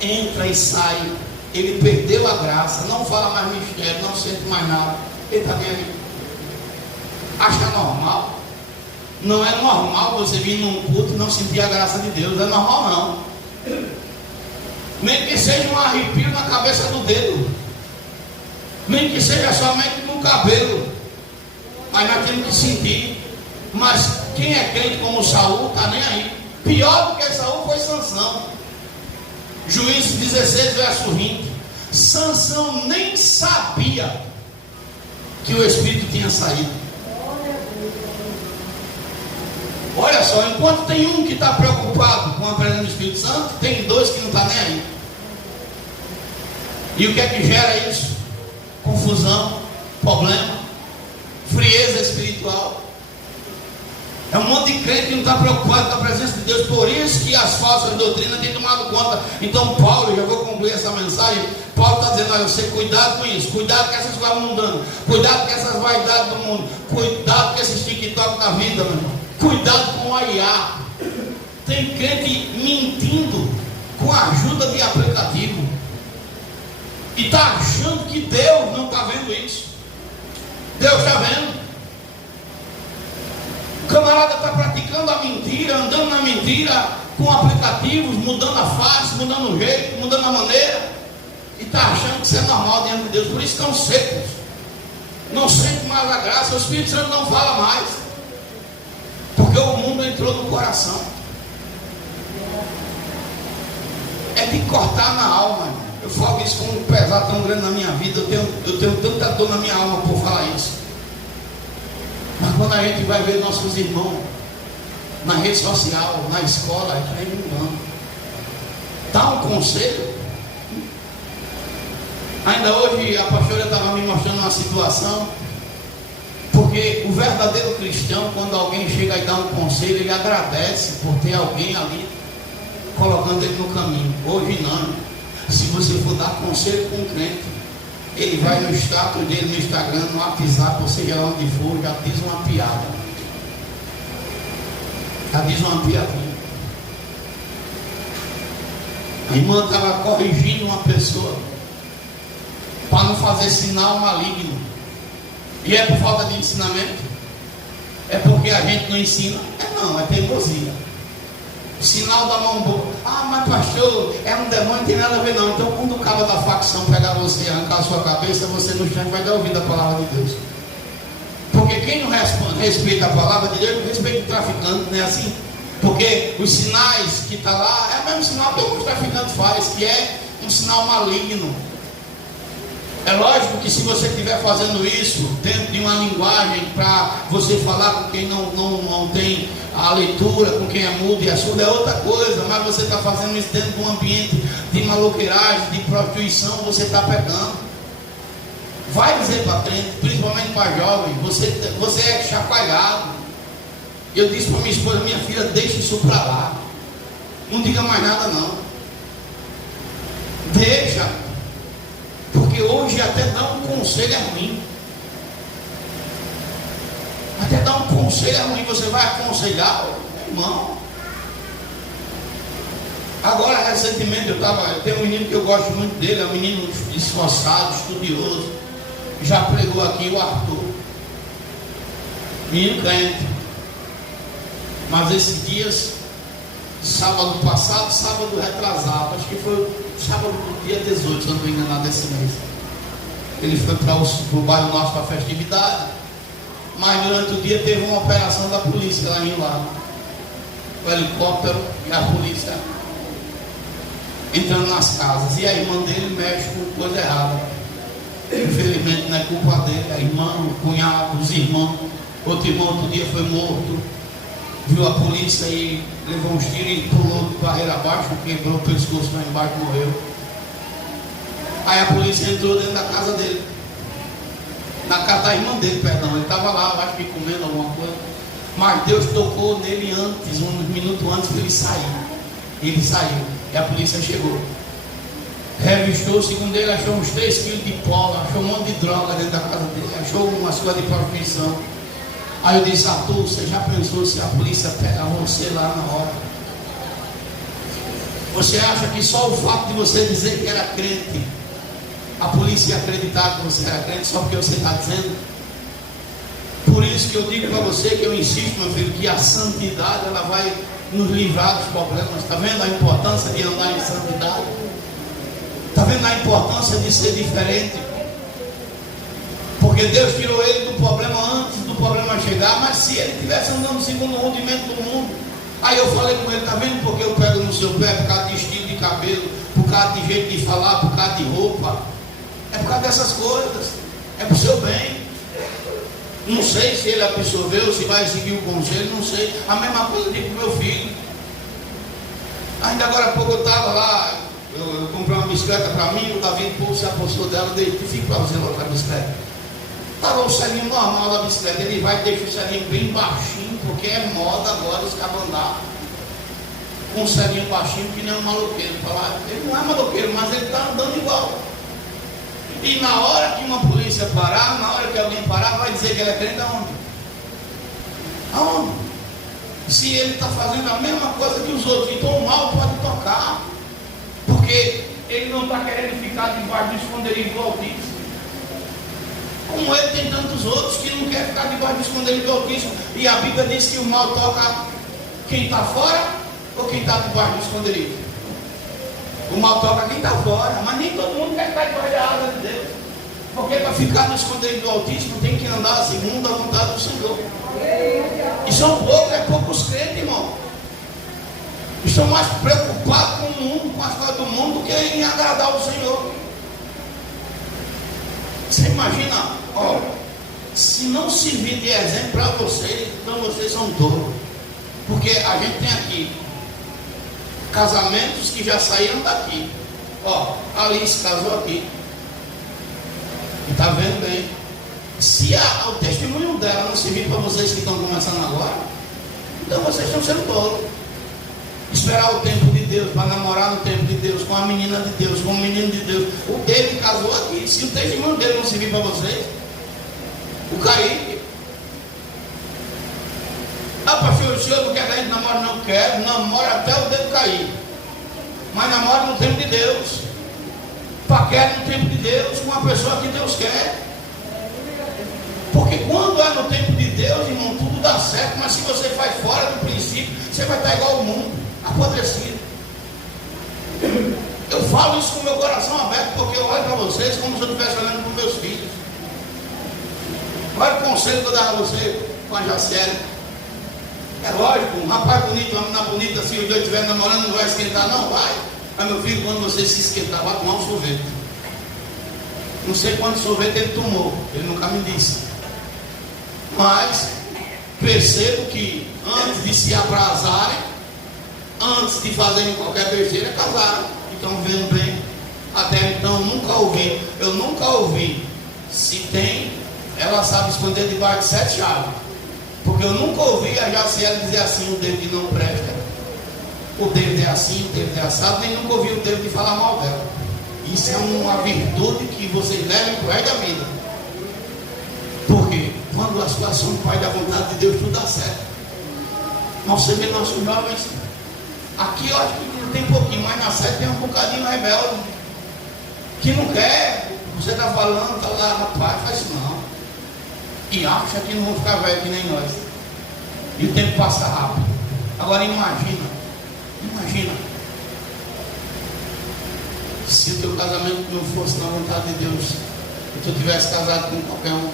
entra e sai, ele perdeu a graça, não fala mais mistério, não sente mais nada, ele está nem aí. Acha normal. Não é normal você vir num culto e não sentir a graça de Deus. Não é normal não. Nem que seja um arrepio na cabeça do dedo, nem que seja somente no cabelo, mas nós temos que sentir. Mas quem é crente como Saul está nem aí. Pior do que Saul foi Sansão. Juízes 16, verso 20. Sansão nem sabia que o Espírito tinha saído. Olha só, enquanto tem um que está preocupado com a presença do Espírito Santo, tem dois que não estão nem aí. E o que é que gera isso? Confusão, problema, frieza espiritual. É um monte de crente que não está preocupado com a presença de Deus. Por isso que as falsas doutrinas têm tomado conta. Então Paulo, já vou concluir essa mensagem, Paulo está dizendo: olha, você cuidado com isso, cuidado com essas coisas mudando, cuidado com essas vaidades do mundo, cuidado com esses TikTok da vida, meu irmão, cuidado com o IA. Tem crente mentindo com a ajuda de aplicativo e está achando que Deus não está vendo isso. Deus está vendo. O camarada está praticando a mentira, andando na mentira, com aplicativos, mudando a face, mudando o jeito, mudando a maneira, e está achando que isso é normal diante de Deus. Por isso estão secos, não sentem mais a graça, o Espírito Santo não fala mais, porque o mundo entrou no coração. É de cortar na alma, irmão. Eu falo isso com um pesar tão grande na minha vida, eu tenho tanta dor na minha alma por falar isso. Mas quando a gente vai ver nossos irmãos na rede social, na escola, a gente está mudando. Dá um conselho. Ainda hoje a pastora estava me mostrando uma situação, porque o verdadeiro cristão, quando alguém chega e dá um conselho, ele agradece por ter alguém ali colocando ele no caminho. Hoje não. Se você for dar conselho com um crente, ele vai no status dele, no Instagram, no WhatsApp, ou seja onde for, já diz uma piada. Já diz uma piadinha. A irmã estava corrigindo uma pessoa para não fazer sinal maligno. E é por falta de ensinamento? É porque a gente não ensina? Não, é teimosia. Sinal da mão boa. Ah, mas pastor, é um demônio, não tem nada a ver não. Então quando o cabo da facção pegar você e arrancar a sua cabeça, você no chão vai dar ouvido à palavra de Deus. Porque quem não respeita a palavra de Deus, não respeita o traficante, não é assim? Porque os sinais que está lá, é o mesmo sinal que o traficante faz, que é um sinal maligno. É lógico que se você estiver fazendo isso dentro de uma linguagem para você falar com quem não tem a leitura, com quem é mudo e é surdo, é outra coisa. Mas você está fazendo isso dentro de um ambiente de maloqueiragem, de prostituição, você está pecando. Vai dizer para frente, principalmente para jovens, você é chacoalhado. Eu disse para minha esposa: minha filha, deixa isso para lá, não diga mais nada não, deixa. Porque hoje até dar um conselho é ruim. Até dar um conselho é ruim. Você vai aconselhar, meu irmão. Agora, recentemente, eu tenho um menino que eu gosto muito dele, é um menino esforçado, estudioso. Já pregou aqui, o Arthur. Menino crente. Mas esses dias, sábado passado, sábado retrasado, acho que foi sábado do dia 18, se eu não estou enganado, desse mês. Ele foi para o bairro nosso para festividade, mas durante o dia teve uma operação da polícia lá em Lago. O helicóptero e a polícia entrando nas casas. E a irmã dele mexe com coisa errada. Infelizmente não é culpa dele, a irmã, o cunhado, os irmãos. Outro irmão outro dia foi morto. Viu a polícia e levou uns tiros e pulou de barreira abaixo, quebrou o pescoço lá embaixo e morreu. Aí a polícia entrou dentro da casa dele, na casa da irmã dele, perdão. Ele estava lá, eu acho que comendo alguma coisa, mas Deus tocou nele antes, uns minutos antes que ele sair. Ele saiu e a polícia chegou, revistou. Segundo ele, achou uns 3 quilos de pó, achou um monte de droga dentro da casa dele, achou umas coisas de prostituição. Aí eu disse: Arthur, você já pensou se a polícia pegar você lá na hora? Você acha que só o fato de você dizer que era crente, a polícia ia acreditar que você era crente só porque você está dizendo? Por isso que eu digo para você, que eu insisto, meu filho, que a santidade ela vai nos livrar dos problemas. Está vendo a importância de andar em santidade? Está vendo a importância de ser diferente? Porque Deus tirou ele do problema antes do problema chegar. Mas se ele estivesse andando segundo o rudimento do mundo, aí eu falei com ele: está vendo porque eu pego no seu pé? Por causa de estilo de cabelo, por por causa de jeito de falar, por causa de roupa. É por causa dessas coisas. É para o seu bem. Não sei se ele absorveu, se vai seguir o conselho, não sei. A mesma coisa eu digo para o meu filho. Ainda agora há pouco eu estava lá, eu comprei uma bicicleta para mim, o Davi se apostou dela, eu fico para você outra bicicleta. Estava o selinho normal da bicicleta, ele vai e deixa o selinho bem baixinho, porque é moda agora os cabos andar com um selinho baixinho que nem um maloqueiro. Ele não é maloqueiro, mas ele está andando igual. E na hora que uma polícia parar, na hora que alguém parar, vai dizer que ele é crente aonde? Aonde? Se ele está fazendo a mesma coisa que os outros, então o mal pode tocar, porque ele não está querendo ficar debaixo do esconderijo do Altíssimo. Como ele, tem tantos outros que não querem ficar debaixo do esconderijo do Altíssimo. E a Bíblia diz que o mal toca quem está fora ou quem está debaixo do esconderijo. O mal toca quem está fora, mas nem todo mundo quer ficar debaixo da asa de Deus. Porque para ficar no esconderijo do Altíssimo tem que andar segundo a vontade do Senhor. E são poucos, poucos crentes, irmão. Estão mais preocupados com o mundo, com as coisas do mundo, do que em agradar o Senhor. Você imagina, ó, se não servir de exemplo para vocês, então vocês são tolos. Porque a gente tem aqui casamentos que já saíram daqui. Ó, a Alice casou aqui. E está vendo bem. Se o testemunho dela não servir para vocês que estão começando agora, então vocês estão sendo tolos. Esperar o tempo de Deus, para namorar no tempo de Deus, com a menina de Deus, com o menino de Deus. O David casou aqui. Se o testemunho dele não servir para vocês, o Kaique. Pastor, o senhor não quer que a gente namore? Não quero, namora até o dedo cair. Mas namora no tempo de Deus. Paquera no tempo de Deus, com uma pessoa que Deus quer. Porque quando é no tempo de Deus, irmão, tudo dá certo. Mas se você faz fora do princípio, você vai estar igual ao mundo, apodrecido. Eu falo isso com o meu coração aberto, porque eu olho para vocês como se eu estivesse olhando para os meus filhos. Olha o conselho que eu dava a você com a Jaciele. É lógico, um rapaz bonito, uma menina bonita, se os dois estiverem namorando, não vai esquentar, não vai. Mas meu filho, quando você se esquentar, vai tomar um sorvete. Não sei quanto sorvete ele tomou, ele nunca me disse. Mas percebo que antes de se abrasarem, antes de fazerem qualquer besteira, casaram. Então vendo bem. Até então eu nunca ouvi. Se tem, ela sabe esconder debaixo de 7 chaves. Porque eu nunca ouvi a Jaciele dizer assim, o David não presta, o David é assim, o David é assado, nem nunca ouvi o David falar mal dela. Isso é uma virtude que vocês levem para o resto da vida. Porque quando a situação vai da vontade de Deus, tudo dá certo. Mas você vê nossos jovens, aqui eu acho que tem pouquinho, mas na sede tem um bocadinho rebelde, que não quer, você está falando, está lá, rapaz, faz isso não. E acha que não vão ficar velhos que nem nós. E o tempo passa rápido. Agora imagina se o teu casamento não fosse na vontade de Deus, e tu tivesse casado com qualquer um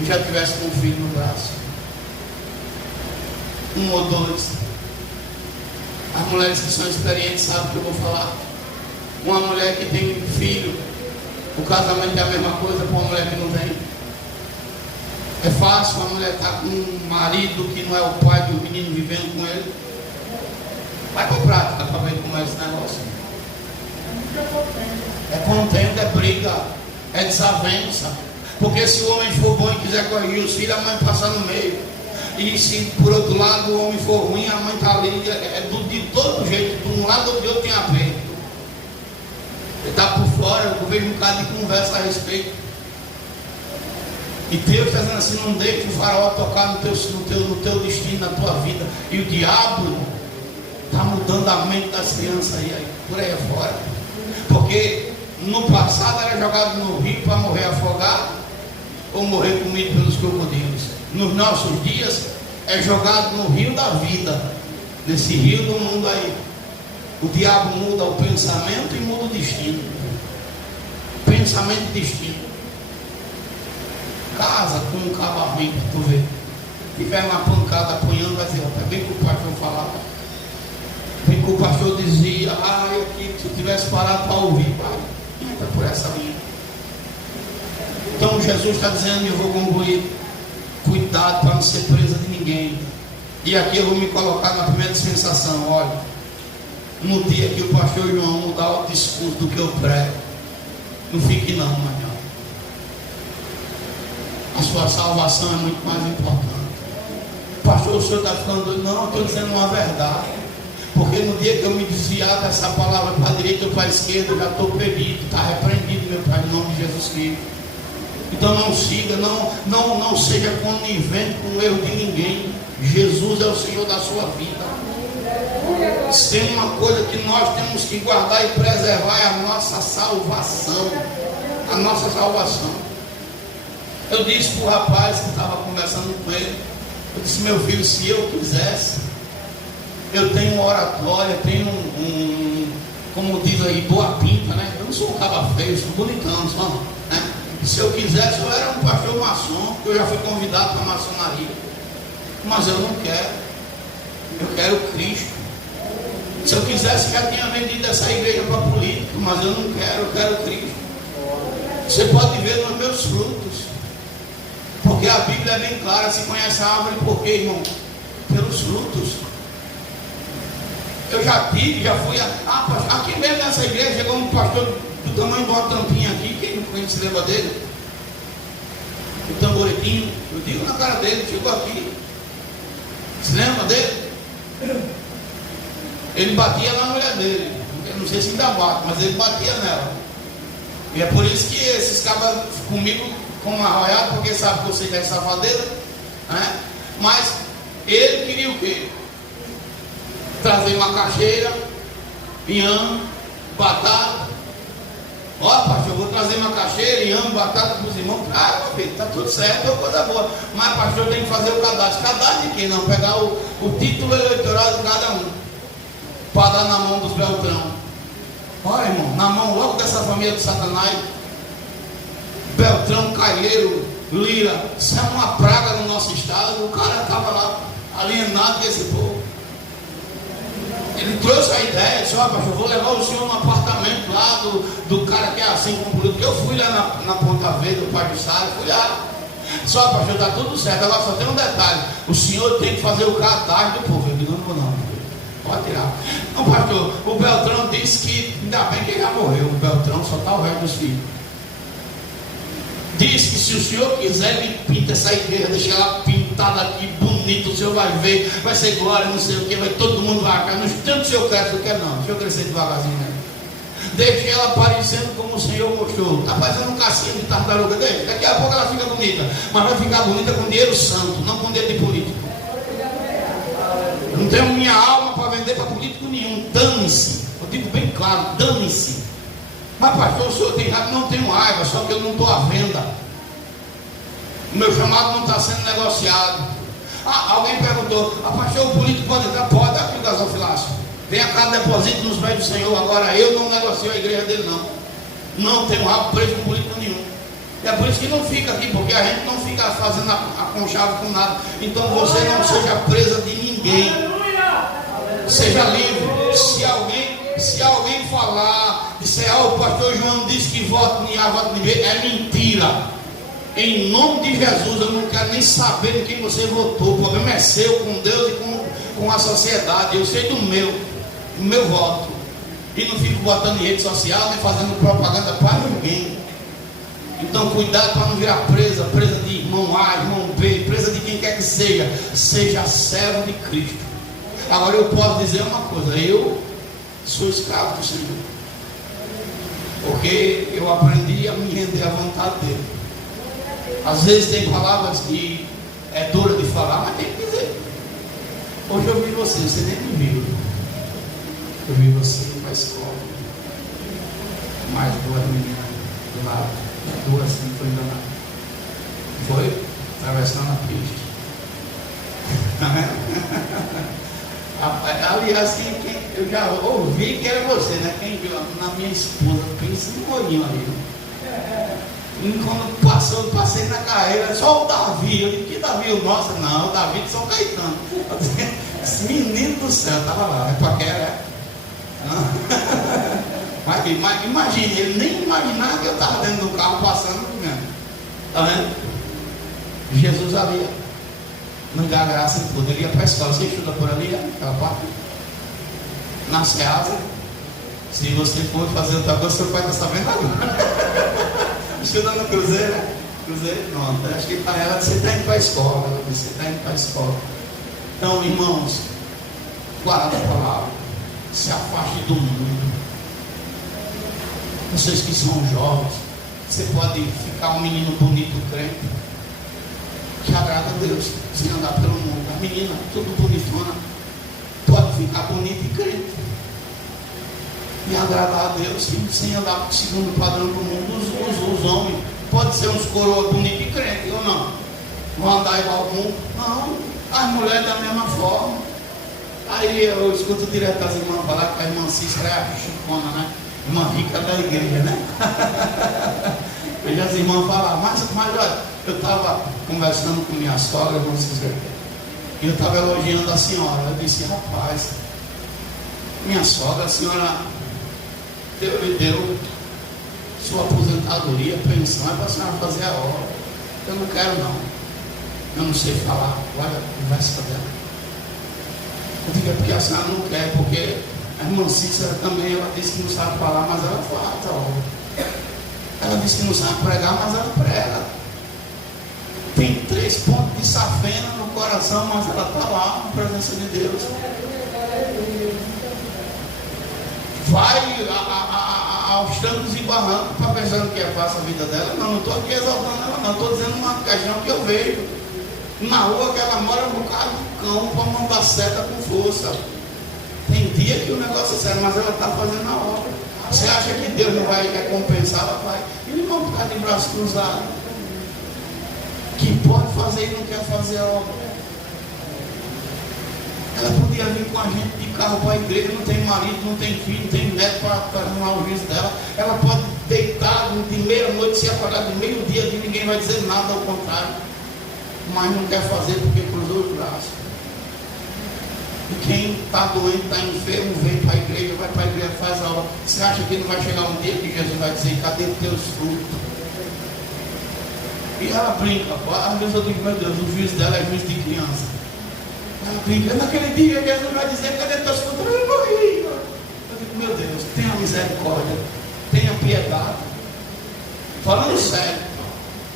e já tivesse com um filho no braço, 1 ou 2. As mulheres que são experientes sabem o que eu vou falar. Uma mulher que tem filho, o casamento é a mesma coisa para uma mulher que não tem. É fácil uma mulher estar com um marido que não é o pai do menino vivendo com ele. Vai para a prática para ver como é esse negócio. É contenda, é briga, é desavença. Porque se o homem for bom e quiser corrigir os filhos, a mãe passa no meio. E se por outro lado o homem for ruim, a mãe está ali. De todo jeito, de um lado ou de outro tem a ver. Ele está por fora, eu vejo um bocado de conversa a respeito. E Deus está dizendo assim, não deixe o farol tocar no teu destino, na tua vida. E o diabo está mudando a mente das crianças aí, por aí afora. Porque no passado era jogado no rio para morrer afogado ou morrer comido pelos crocodilos. Nos nossos dias é jogado no rio da vida, nesse rio do mundo aí. O diabo muda o pensamento e muda o destino. Pensamento e destino. Casa com um cavalinho, tu vê. Se tiver uma pancada apanhando, vai dizer, é bem que o pai que eu falava. O pastor dizia, aqui, se eu tivesse parado para ouvir, pai, entra por essa linha. Então Jesus está dizendo, e eu vou concluir, cuidado para não ser presa de ninguém. E aqui eu vou me colocar na primeira dispensação. Olha, no dia que o pastor João mudar o discurso do que eu prego, não fique não, amanhã. A sua salvação é muito mais importante. Pastor, o senhor está ficando doido? Não, eu estou dizendo uma verdade. Porque no dia que eu me desviar dessa palavra para a direita ou para a esquerda, eu já estou perdido, está repreendido, meu Pai, em nome de Jesus Cristo. Então não siga, não seja conivente com o erro de ninguém. Jesus é o Senhor da sua vida. Se tem uma coisa que nós temos que guardar e preservar, é a nossa salvação. A nossa salvação. Eu disse para o rapaz que estava conversando com ele, eu disse, meu filho, se eu quisesse, eu tenho uma oratória, tenho como diz aí, boa pinta, né? Eu não sou um cara feio, sou bonitão, só, né? Se eu quisesse, eu era um pastor maçom, porque eu já fui convidado para a maçonaria. Mas eu não quero. Eu quero Cristo. Se eu quisesse, já tinha vendido essa igreja para político, mas eu não quero, eu quero Cristo. Você pode ver nos meus frutos. Porque a Bíblia é bem clara, se conhece a árvore por quê, irmão? Pelos frutos. Eu já fui aqui mesmo nessa igreja, chegou um pastor do tamanho de uma tampinha aqui, quem não conhece, se lembra dele? O tamboretinho, eu digo na cara dele, chegou aqui. Se lembra dele? Ele batia na mulher dele. Eu não sei se ainda bate, mas ele batia nela. E é por isso que esses cabas comigo como arroiado, porque sabe que você é safadeira, né? Mas ele queria o quê? Trazer macaxeira, inhame, batata. Ó, pastor, eu vou trazer macaxeira, inhame, batata para os irmãos. Meu filho, está tudo certo, é coisa boa. Mas, pastor, tem que fazer o cadastro. Cadastro de quem? Não, pegar o título eleitoral de cada um, para dar na mão dos Beltrão. Olha, irmão, na mão logo dessa família de Satanás. Beltrão, Caieiro, Lira, isso é uma praga no nosso estado. O cara estava lá alienado desse povo. Ele trouxe a ideia, disse, pastor, eu vou levar o senhor no apartamento lá do cara que é assim como político. Eu fui lá na Ponta Verde, do Pai do Sário, fui lá. Só, pastor, está tudo certo. Agora só tem um detalhe: o senhor tem que fazer o cadastro do povo. Eu digo, não vou não, pode tirar. Não, pastor, o Beltrão disse que, ainda bem que ele já morreu. O Beltrão só está o resto dos filhos. Diz que se o senhor quiser, ele pinta essa igreja, deixa ela pintada aqui, bonita, o senhor vai ver, vai ser glória, não sei o que, vai todo mundo vai cá. No instante o senhor cresce, eu quero não, deixa eu crescer devagarzinho, né? Deixe ela parecendo como o senhor mostrou. Está fazendo um casquinho de tartaruga, deixa. Daqui a pouco ela fica bonita, mas vai ficar bonita com dinheiro santo, não com dinheiro de político. Eu não tenho minha alma para vender para político nenhum, dane-se. Eu digo bem claro, dane-se. Mas pastor, o senhor tem raiva? Não tenho raiva, só que eu não estou à venda. O meu chamado não está sendo negociado. Alguém perguntou, pastor, o político pode entrar? Pode, aqui o gasofilácio. Vem cá, depósito nos pés do Senhor. Agora eu não negocio a igreja dele, não. Não tenho rabo preso com político nenhum. E é por isso que não fica aqui, porque a gente não fica fazendo a conchave com nada. Então você não seja presa de ninguém. Seja livre. Se alguém falar, disser, o pastor João disse que voto em A, voto em B, é mentira. Em nome de Jesus, eu não quero nem saber de quem você votou. O problema é seu com Deus e com a sociedade. Eu sei do meu voto. E não fico botando em rede social, nem fazendo propaganda para ninguém. Então cuidado para não virar presa de irmão A, irmão B, presa de quem quer que seja. Seja servo de Cristo. Agora eu posso dizer uma coisa, eu sou escravo do Senhor, porque eu aprendi a me render à vontade dele. Às vezes tem palavras que é dura de falar, mas tem que dizer. Hoje eu vi você nem me viu. Eu vi você na escola, mais duas meninas do lado, duas assim, foi enganado. Foi atravessando a pista. Aliás, assim, eu já ouvi que era você, né? Quem viu na minha esposa, pensa no olhinho ali. E quando passei na carreira, só o Davi. Eu disse, que Davi? O nosso? Não, o Davi de São Caetano. Esse menino do céu estava lá, é paquera, é? Mas imagine, ele nem imaginava que eu estava dentro do carro passando mesmo. Está vendo? Jesus ali, não dá graça em tudo. Ele ia para a escola, você estuda por ali, aquela parte? Na Ceasa. Se você for fazer outra coisa, você vai estar sabendo agora. Estuda no Cruzeiro, né? Cruzeiro, pronto. Acho que para ela, você está indo para a escola. Você está indo para a escola. Então, irmãos, guarda a palavra. Se afaste do mundo. Vocês que são jovens, você pode ficar um menino bonito, crente, que agrada a Deus, sem andar pelo mundo. A menina, tudo bonitona, pode ficar bonita e crente, e agradar a Deus, sem andar segundo o padrão do mundo. Os homens, pode ser uns coroas bonitos e crente, ou não? Vão andar igual ao mundo? Não, as mulheres da mesma forma. Aí eu escuto direto as irmãs falar que a irmã Cícera é a chicona, né? Irmã rica da igreja, né? Aí as irmãs falavam, mas olha, eu estava conversando com minha sogra, irmã Cícera, e eu estava elogiando a senhora. Eu disse, rapaz, minha sogra, a senhora lhe deu sua aposentadoria, pensão, é para a senhora fazer a obra. Eu não quero não. Eu não sei falar. Olha, conversa dela. Eu digo, é porque a senhora não quer, porque a irmã Cícera também, ela disse que não sabe falar, mas ela faz a obra. Ela disse que não sabe pregar, mas ela prega. Tem 3 pontos de safena no coração, mas ela está lá na presença de Deus. Vai aos trancos e barrancos para pensando que é fácil a vida dela. Não estou aqui exaltando ela, não. Estou dizendo uma questão que eu vejo. Na rua que ela mora, um bocado de cão para mandar seta com força. Tem dia que o negócio é sério, mas ela está fazendo a obra. Você acha que Deus não vai recompensar? Ela vai. Eles vão ficar de braço cruzado. Que pode fazer e não quer fazer a obra. Ela podia vir com a gente de carro para a igreja, não tem marido, não tem filho, não tem neto para arrumar o juízo dela. Ela pode deitar de meia-noite, se acordar de meio-dia, e ninguém vai dizer nada, ao contrário. Mas não quer fazer porque cruzou os braços. E quem está doente, está enfermo, vem para a igreja, vai para a igreja, faz a obra. Você acha que não vai chegar um dia que Jesus vai dizer, cadê os teus frutos? E ela brinca, às vezes eu digo, meu Deus, o juiz dela é juiz de criança. Ela brinca, naquele dia Jesus vai dizer, cadê teus frutos? Eu morri. Eu digo, meu Deus, tenha misericórdia, tenha piedade. Falando sério.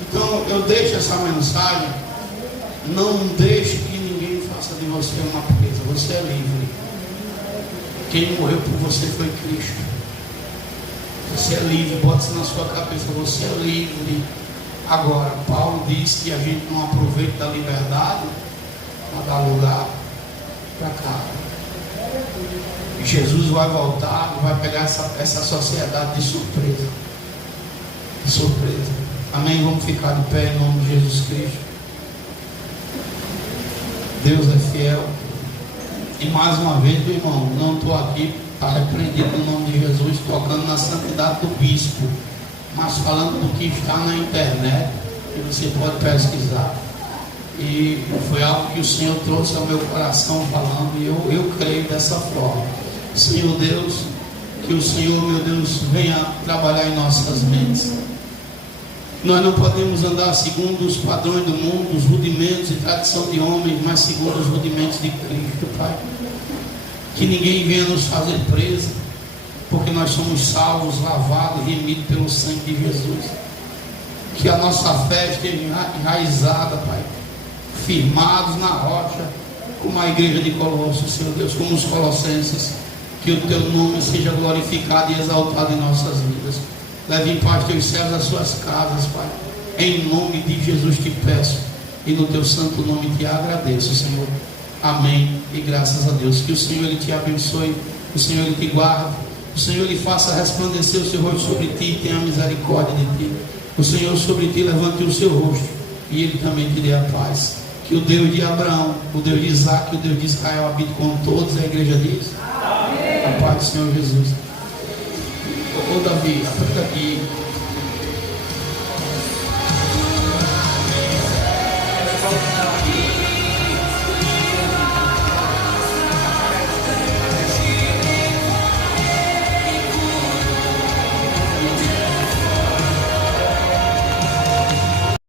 Então eu deixo essa mensagem, não deixe que ninguém faça de você uma presa. Você é livre. Quem morreu por você foi Cristo. Você é livre, bota isso na sua cabeça, você é livre. Agora, Paulo diz que a gente não aproveita da liberdade para dar lugar para cá. E Jesus vai voltar, vai pegar essa sociedade de surpresa. De surpresa. Amém? Vamos ficar de pé em nome de Jesus Cristo. Deus é fiel. E mais uma vez, meu irmão, não estou aqui para repreender no nome de Jesus, tocando na santidade do bispo, mas falando do que está na internet, que você pode pesquisar. E foi algo que o Senhor trouxe ao meu coração falando, e eu creio dessa forma. Senhor Deus, que o Senhor, meu Deus, venha trabalhar em nossas mentes. Nós não podemos andar segundo os padrões do mundo, os rudimentos e tradição de homens, mas segundo os rudimentos de Cristo, Pai. Que ninguém venha nos fazer preso, porque nós somos salvos, lavados e remidos pelo sangue de Jesus. Que a nossa fé esteja enraizada, Pai, firmados na rocha, como a igreja de Colossos, Senhor Deus, como os colossenses. Que o Teu nome seja glorificado e exaltado em nossas vidas. Leve em paz Teus céus às suas casas, Pai. Em nome de Jesus te peço, e no Teu santo nome te agradeço, Senhor. Amém. E graças a Deus. Que o Senhor Ele te abençoe, o Senhor Ele te guarde, o Senhor Ele faça resplandecer o seu rosto sobre ti e tenha misericórdia de ti. O Senhor sobre ti levante o seu rosto e Ele também te dê a paz. Que o Deus de Abraão, o Deus de Isaac, o Deus de Israel habite com todos. A igreja diz: amém. A paz do Senhor Jesus. Ô Davi, aperta aqui. Amém.